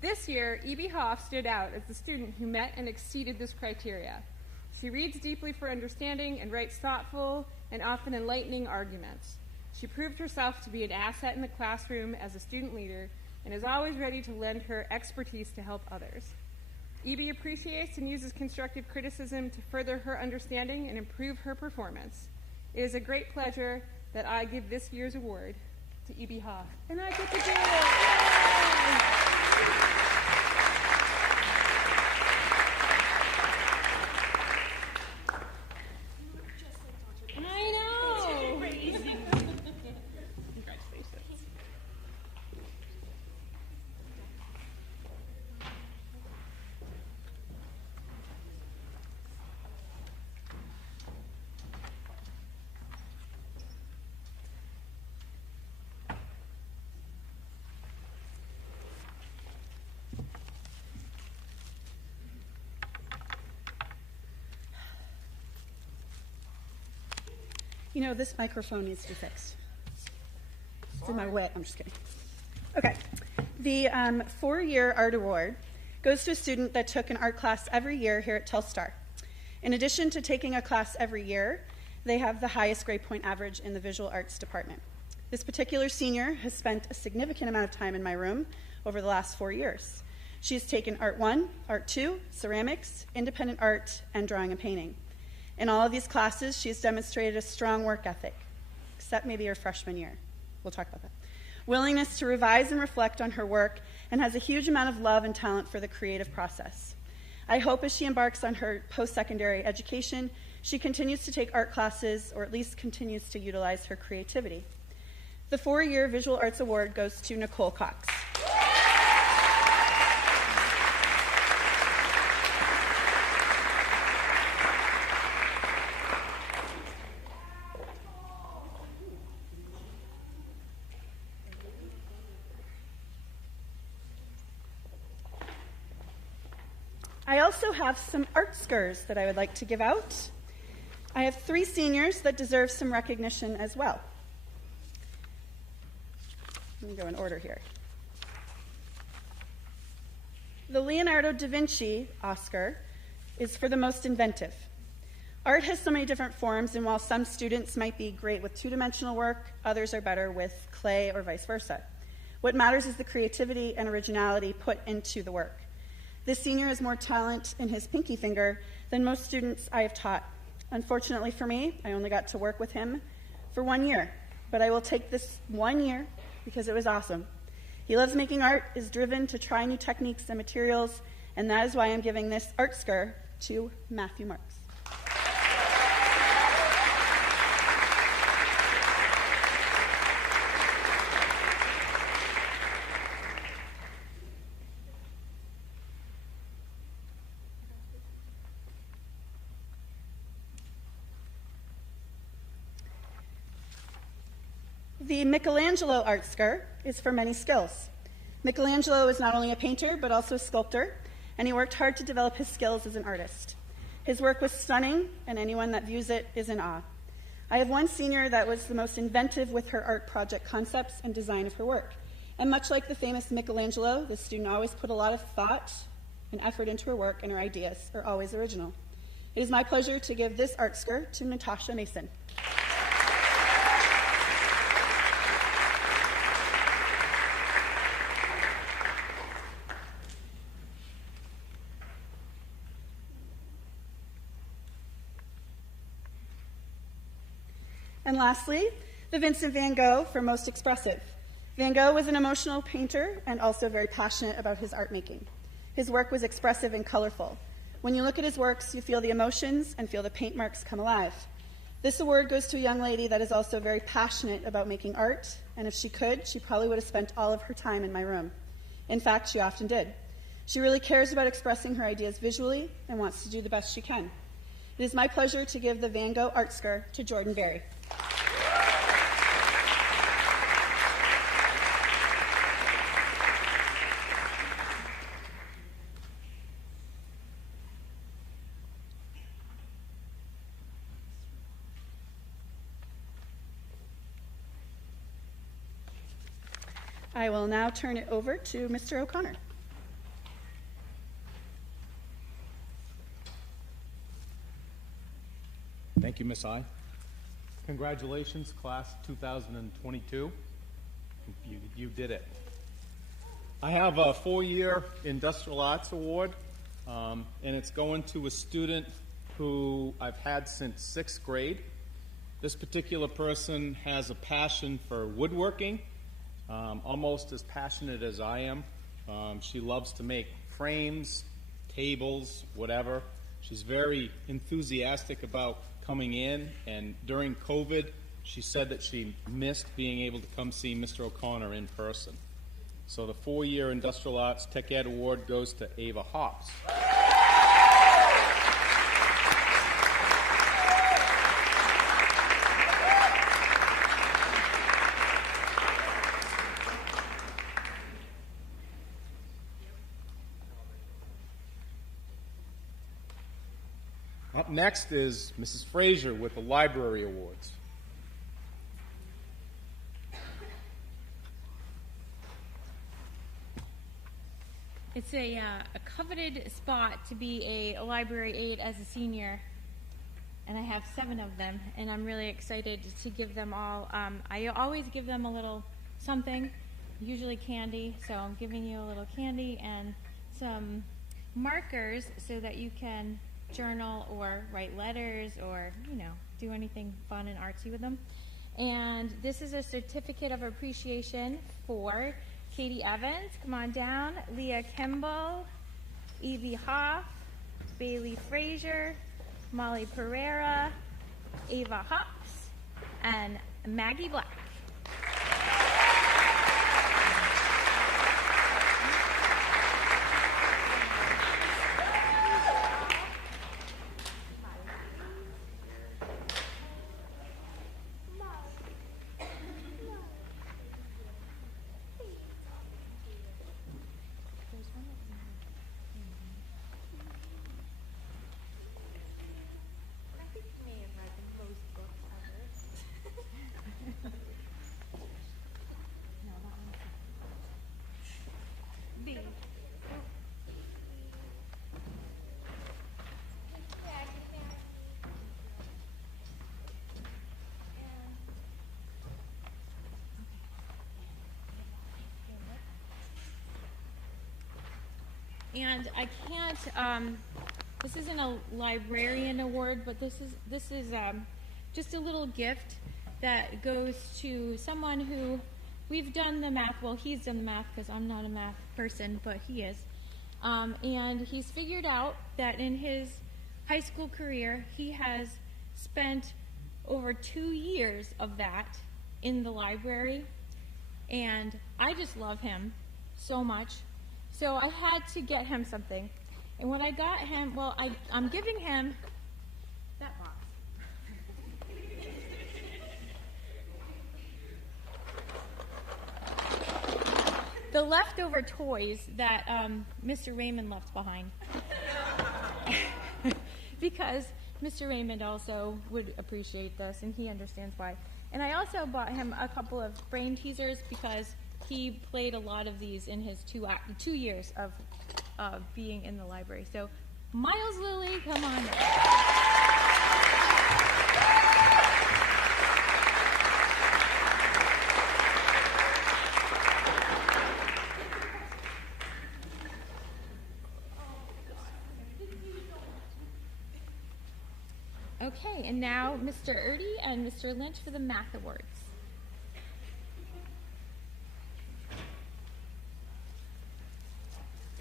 This year, E.B. Hoff stood out as the student who met and exceeded this criteria. She reads deeply for understanding and writes thoughtful and often enlightening arguments. She proved herself to be an asset in the classroom as a student leader and is always ready to lend her expertise to help others. E.B. appreciates and uses constructive criticism to further her understanding and improve her performance. It is a great pleasure that I give this year's award to E.B. Hoff, and I get to do it! Yay! You know, this microphone needs to be fixed. It's in my way. I'm just kidding. Okay. The four-year art award goes to a student that took an art class every year here at Telstar. In addition to taking a class every year, they have the highest grade point average in the visual arts department. This particular senior has spent a significant amount of time in my room over the last 4 years. She's taken Art 1, Art 2, ceramics, independent art, and drawing and painting. In all of these classes, she has demonstrated a strong work ethic, except maybe her freshman year. We'll talk about that. Willingness to revise and reflect on her work, and has a huge amount of love and talent for the creative process. I hope as she embarks on her post-secondary education, she continues to take art classes, or at least continues to utilize her creativity. The four-year Visual Arts Award goes to Nicole Cox. I also have some art scurs that I would like to give out. I have 3 seniors that deserve some recognition as well. Let me go in order here. The Leonardo da Vinci Oscar is for the most inventive. Art has so many different forms, and while some students might be great with two-dimensional work, others are better with clay or vice versa. What matters is the creativity and originality put into the work. This senior has more talent in his pinky finger than most students I have taught. Unfortunately for me, I only got to work with him for 1 year, but I will take this 1 year because it was awesome. He loves making art, is driven to try new techniques and materials, and that is why I'm giving this art scur to Matthew Marks. The Michelangelo art scur is for many skills. Michelangelo is not only a painter, but also a sculptor, and he worked hard to develop his skills as an artist. His work was stunning, and anyone that views it is in awe. I have one senior that was the most inventive with her art project concepts and design of her work. And much like the famous Michelangelo, the student always put a lot of thought and effort into her work, and her ideas are always original. It is my pleasure to give this art scur to Natasha Mason. And lastly, the Vincent Van Gogh for most expressive. Van Gogh was an emotional painter and also very passionate about his art making. His work was expressive and colorful. When you look at his works, you feel the emotions and feel the paint marks come alive. This award goes to a young lady that is also very passionate about making art, and if she could, she probably would have spent all of her time in my room. In fact, she often did. She really cares about expressing her ideas visually and wants to do the best she can. It is my pleasure to give the Van Gogh art scur to Jordan Berry. I will now turn it over to Mr. O'Connor. Thank you, Miss I. Congratulations, class 2022. You did it. I have a 4-year Industrial Arts Award, and it's going to a student who I've had since 6th grade. This particular person has a passion for woodworking, almost as passionate as I am. She loves to make frames, tables, whatever. She's very enthusiastic about coming in, and during COVID, she said that she missed being able to come see Mr. O'Connor in person. So the 4-year Industrial Arts Tech Ed Award goes to Ava Hops. Up next is Mrs. Frazier with the Library Awards. It's a coveted spot to be a library aide as a senior, and I have 7 of them, and I'm really excited to give them all. I always give them a little something, usually candy, so I'm giving you a little candy and some markers so that you can journal or write letters or, do anything fun and artsy with them. And this is a certificate of appreciation for Katie Evans, come on down, Leah Kimball, Evie Hoff, Bailey Frazier, Molly Pereira, Ava Hops, and Maggie Black. And I can't, this isn't a librarian award, but this is just a little gift that goes to someone who we've done the math, well, he's done the math because I'm not a math person, but he is. And he's figured out that in his high school career, he has spent over 2 years of that in the library. And I just love him so much. So I had to get him something. And when I got him, well, I'm giving him that box. The leftover toys that Mr. Raymond left behind. Because Mr. Raymond also would appreciate this, and he understands why. And I also bought him a couple of brain teasers because he played a lot of these in his 2 years of being in the library. So, Miles Lilly, come on. Okay, and now Mr. Erdy and Mr. Lynch for the Math Awards.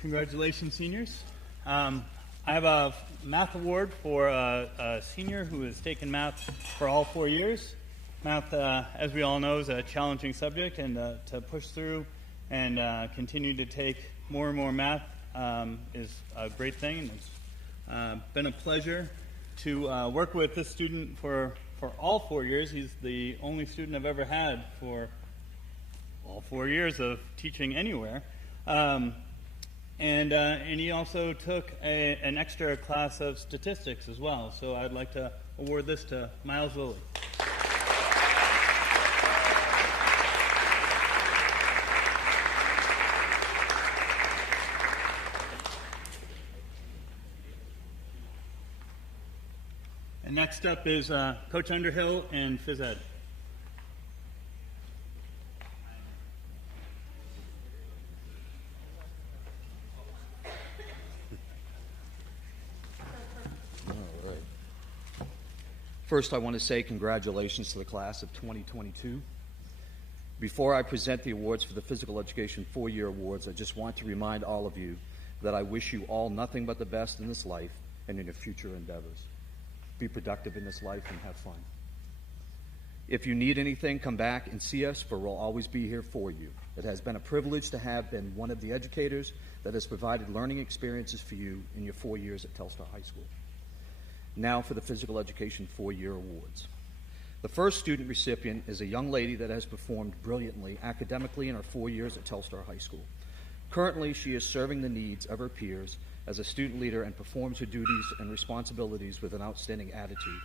Congratulations, seniors. I have a math award for a senior who has taken math for all 4 years. Math, as we all know, is a challenging subject, and to push through and continue to take more and more math is a great thing, and it's been a pleasure to work with this student for all 4 years. He's the only student I've ever had for all 4 years of teaching anywhere. And he also took an extra class of statistics as well. So I'd like to award this to Miles Lilly. And next up is Coach Underhill in Phys Ed. First, I want to say congratulations to the class of 2022. Before I present the awards for the Physical Education 4-Year Awards, I just want to remind all of you that I wish you all nothing but the best in this life and in your future endeavors. Be productive in this life and have fun. If you need anything, come back and see us, for we'll always be here for you. It has been a privilege to have been one of the educators that has provided learning experiences for you in your 4 years at Telstar High School. Now for the Physical Education 4-Year Awards. The first student recipient is a young lady that has performed brilliantly academically in her 4 years at Telstar High School. Currently, she is serving the needs of her peers as a student leader and performs her duties and responsibilities with an outstanding attitude.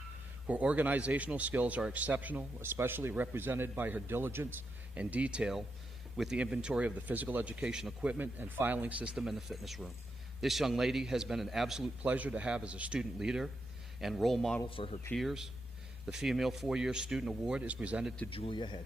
Her organizational skills are exceptional, especially represented by her diligence and detail with the inventory of the physical education equipment and filing system in the fitness room. This young lady has been an absolute pleasure to have as a student leader and role model for her peers. The Female 4-Year Student Award is presented to Julia Head.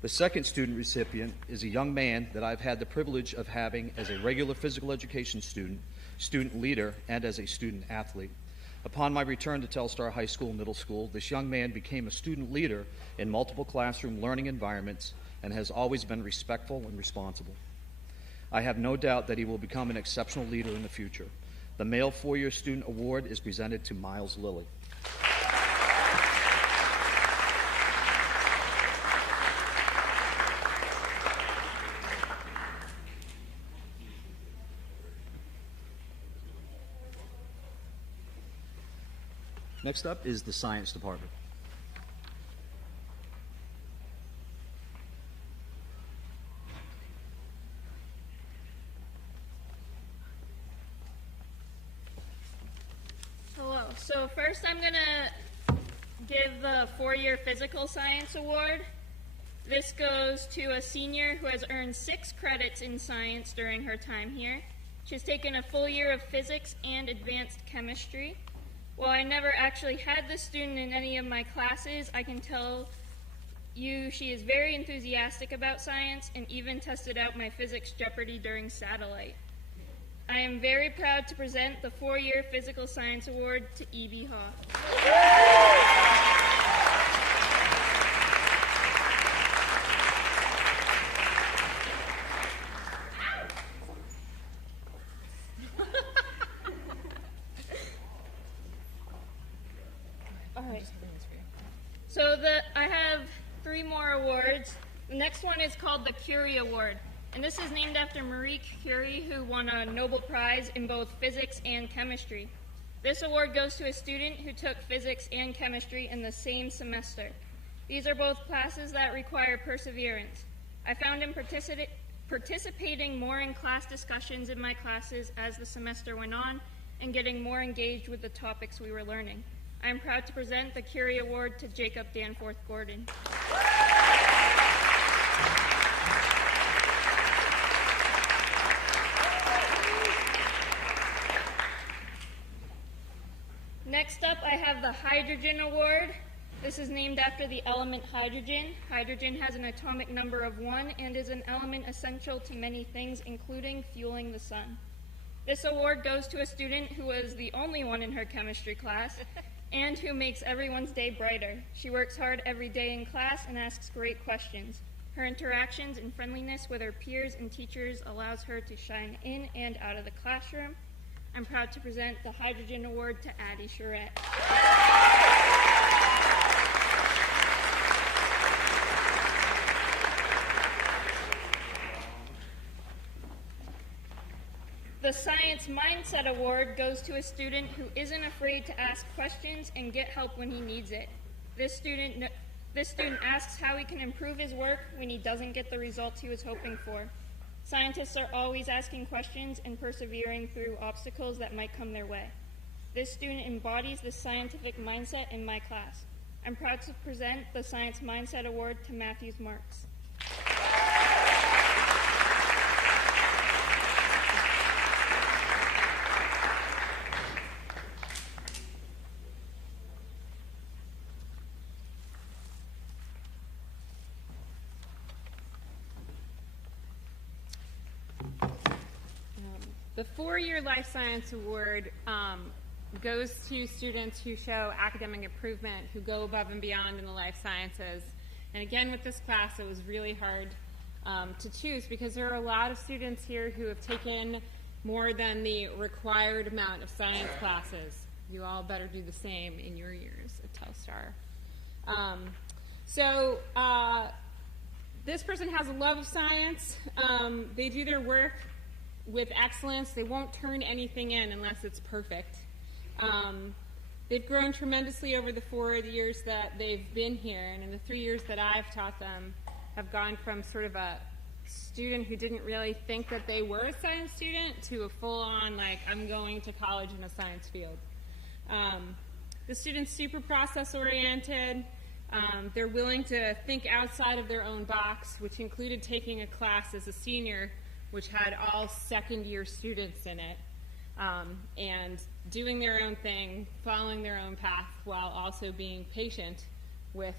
The second student recipient is a young man that I've had the privilege of having as a regular physical education student, student leader, and as a student athlete. Upon my return to Telstar High School Middle School, this young man became a student leader in multiple classroom learning environments and has always been respectful and responsible. I have no doubt that he will become an exceptional leader in the future. The Male 4-Year Student Award is presented to Miles Lilly. Next up is the Science Department. Hello. So first I'm going to give the 4-year Physical Science Award. This goes to a senior who has earned 6 credits in science during her time here. She has taken a full year of physics and advanced chemistry. While I never actually had this student in any of my classes, I can tell you she is very enthusiastic about science and even tested out my physics Jeopardy during satellite. I am very proud to present the 4-year Physical Science Award to E.B. Hoff. All right. So I have 3 more awards. The next one is called the Curie Award, and this is named after Marie Curie, who won a Nobel Prize in both physics and chemistry. This award goes to a student who took physics and chemistry in the same semester. These are both classes that require perseverance. I found him participating more in class discussions in my classes as the semester went on and getting more engaged with the topics we were learning. I am proud to present the Curie Award to Jacob Danforth Gordon. Next up, I have the Hydrogen Award. This is named after the element hydrogen. Hydrogen has an atomic number of 1 and is an element essential to many things, including fueling the sun. This award goes to a student who was the only one in her chemistry class and who makes everyone's day brighter. She works hard every day in class and asks great questions. Her interactions and friendliness with her peers and teachers allows her to shine in and out of the classroom. I'm proud to present the Hydrogen Award to Addie Charette. The Science Mindset Award goes to a student who isn't afraid to ask questions and get help when he needs it. This student asks how he can improve his work when he doesn't get the results he was hoping for. Scientists are always asking questions and persevering through obstacles that might come their way. This student embodies the scientific mindset in my class. I'm proud to present the Science Mindset Award to Matthews Marks. The 4-year Life Science Award goes to students who show academic improvement, who go above and beyond in the life sciences. And again, with this class, it was really hard to choose because there are a lot of students here who have taken more than the required amount of science classes. You all better do the same in your years at Telstar. This person has a love of science. They do their work with excellence. They won't turn anything in unless it's perfect. They've grown tremendously over the 4 years that they've been here, and in the 3 years that I've taught them, have gone from sort of a student who didn't really think that they were a science student to a full-on, like, I'm going to college in a science field. The student's super process-oriented. They're willing to think outside of their own box, which included taking a class as a senior which had all second-year students in it, and doing their own thing, following their own path, while also being patient with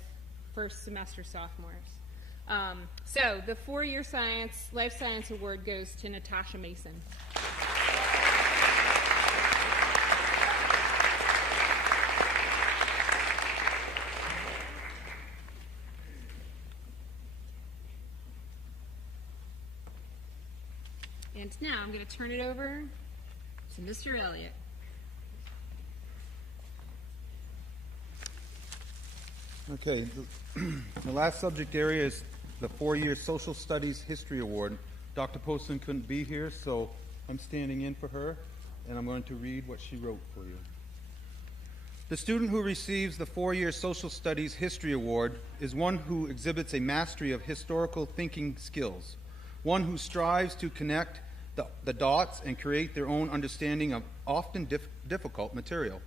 first-semester sophomores. So the 4-year Life Science Award goes to Natasha Mason. And now I'm going to turn it over to Mr. Elliott. Okay, the last subject area is the 4-year Social Studies History Award. Dr. Poston couldn't be here, so I'm standing in for her, and I'm going to read what she wrote for you. The student who receives the 4-year Social Studies History Award is one who exhibits a mastery of historical thinking skills, one who strives to connect the dots and create their own understanding of often difficult material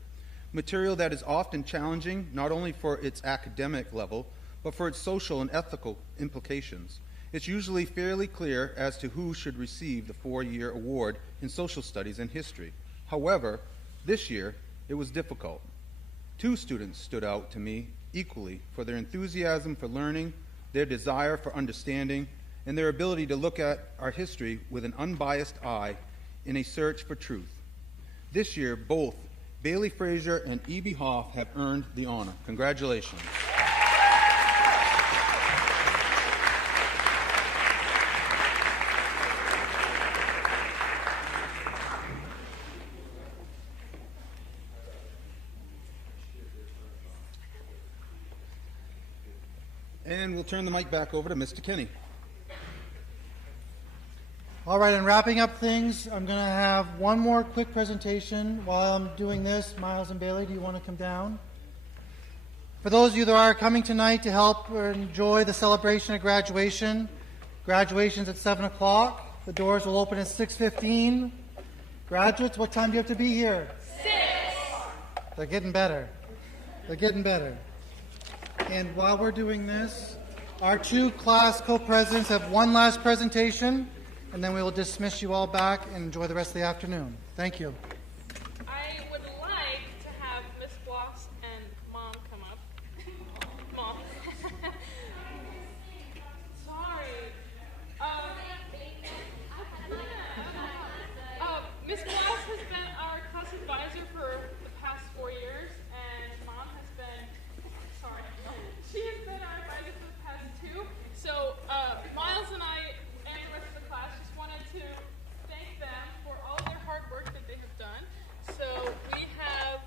that is often challenging not only for its academic level, but for its social and ethical implications. It's usually fairly clear as to who should receive the 4-year award in social studies and history. However, this year, It was difficult. 2 students stood out to me equally for their enthusiasm for learning, their desire for understanding, and their ability to look at our history with an unbiased eye in a search for truth. This year, both Bailey Frazier and E.B. Hoff have earned the honor. Congratulations. And we'll turn the mic back over to Mr. Kinney. All right, and wrapping up things, I'm going to have one more quick presentation. While I'm doing this, Miles and Bailey, do you want to come down? For those of you that are coming tonight to help or enjoy the celebration of graduation, graduation's at 7 o'clock. The doors will open at 6:15. Graduates, what time do you have to be here? 6. They're getting better. They're getting better. And while we're doing this, our 2 class co-presidents have one last presentation, and then we will dismiss you all back and enjoy the rest of the afternoon. Thank you. I would like to have Miss Bloss and Mom come up. Mom. Sorry. Miss Bloss has been our class advisor for the past 4 years, and Mom has been, she has been our advisor for the past 2. So Miles and I and the rest of the class just wanted to thank them for all their hard work that they have done. So we have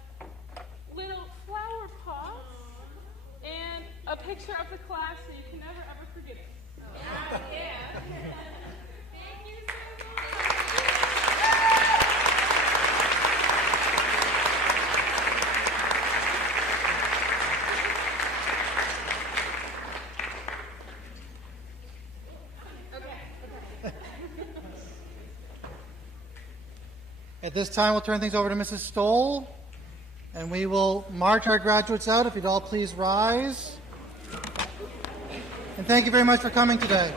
little flower pots and a picture of the class so you can never ever forget it. Yeah. Thank you so much. At this time, we'll turn things over to Mrs. Stoll, and we will march our graduates out. If you'd all please rise. And thank you very much for coming today.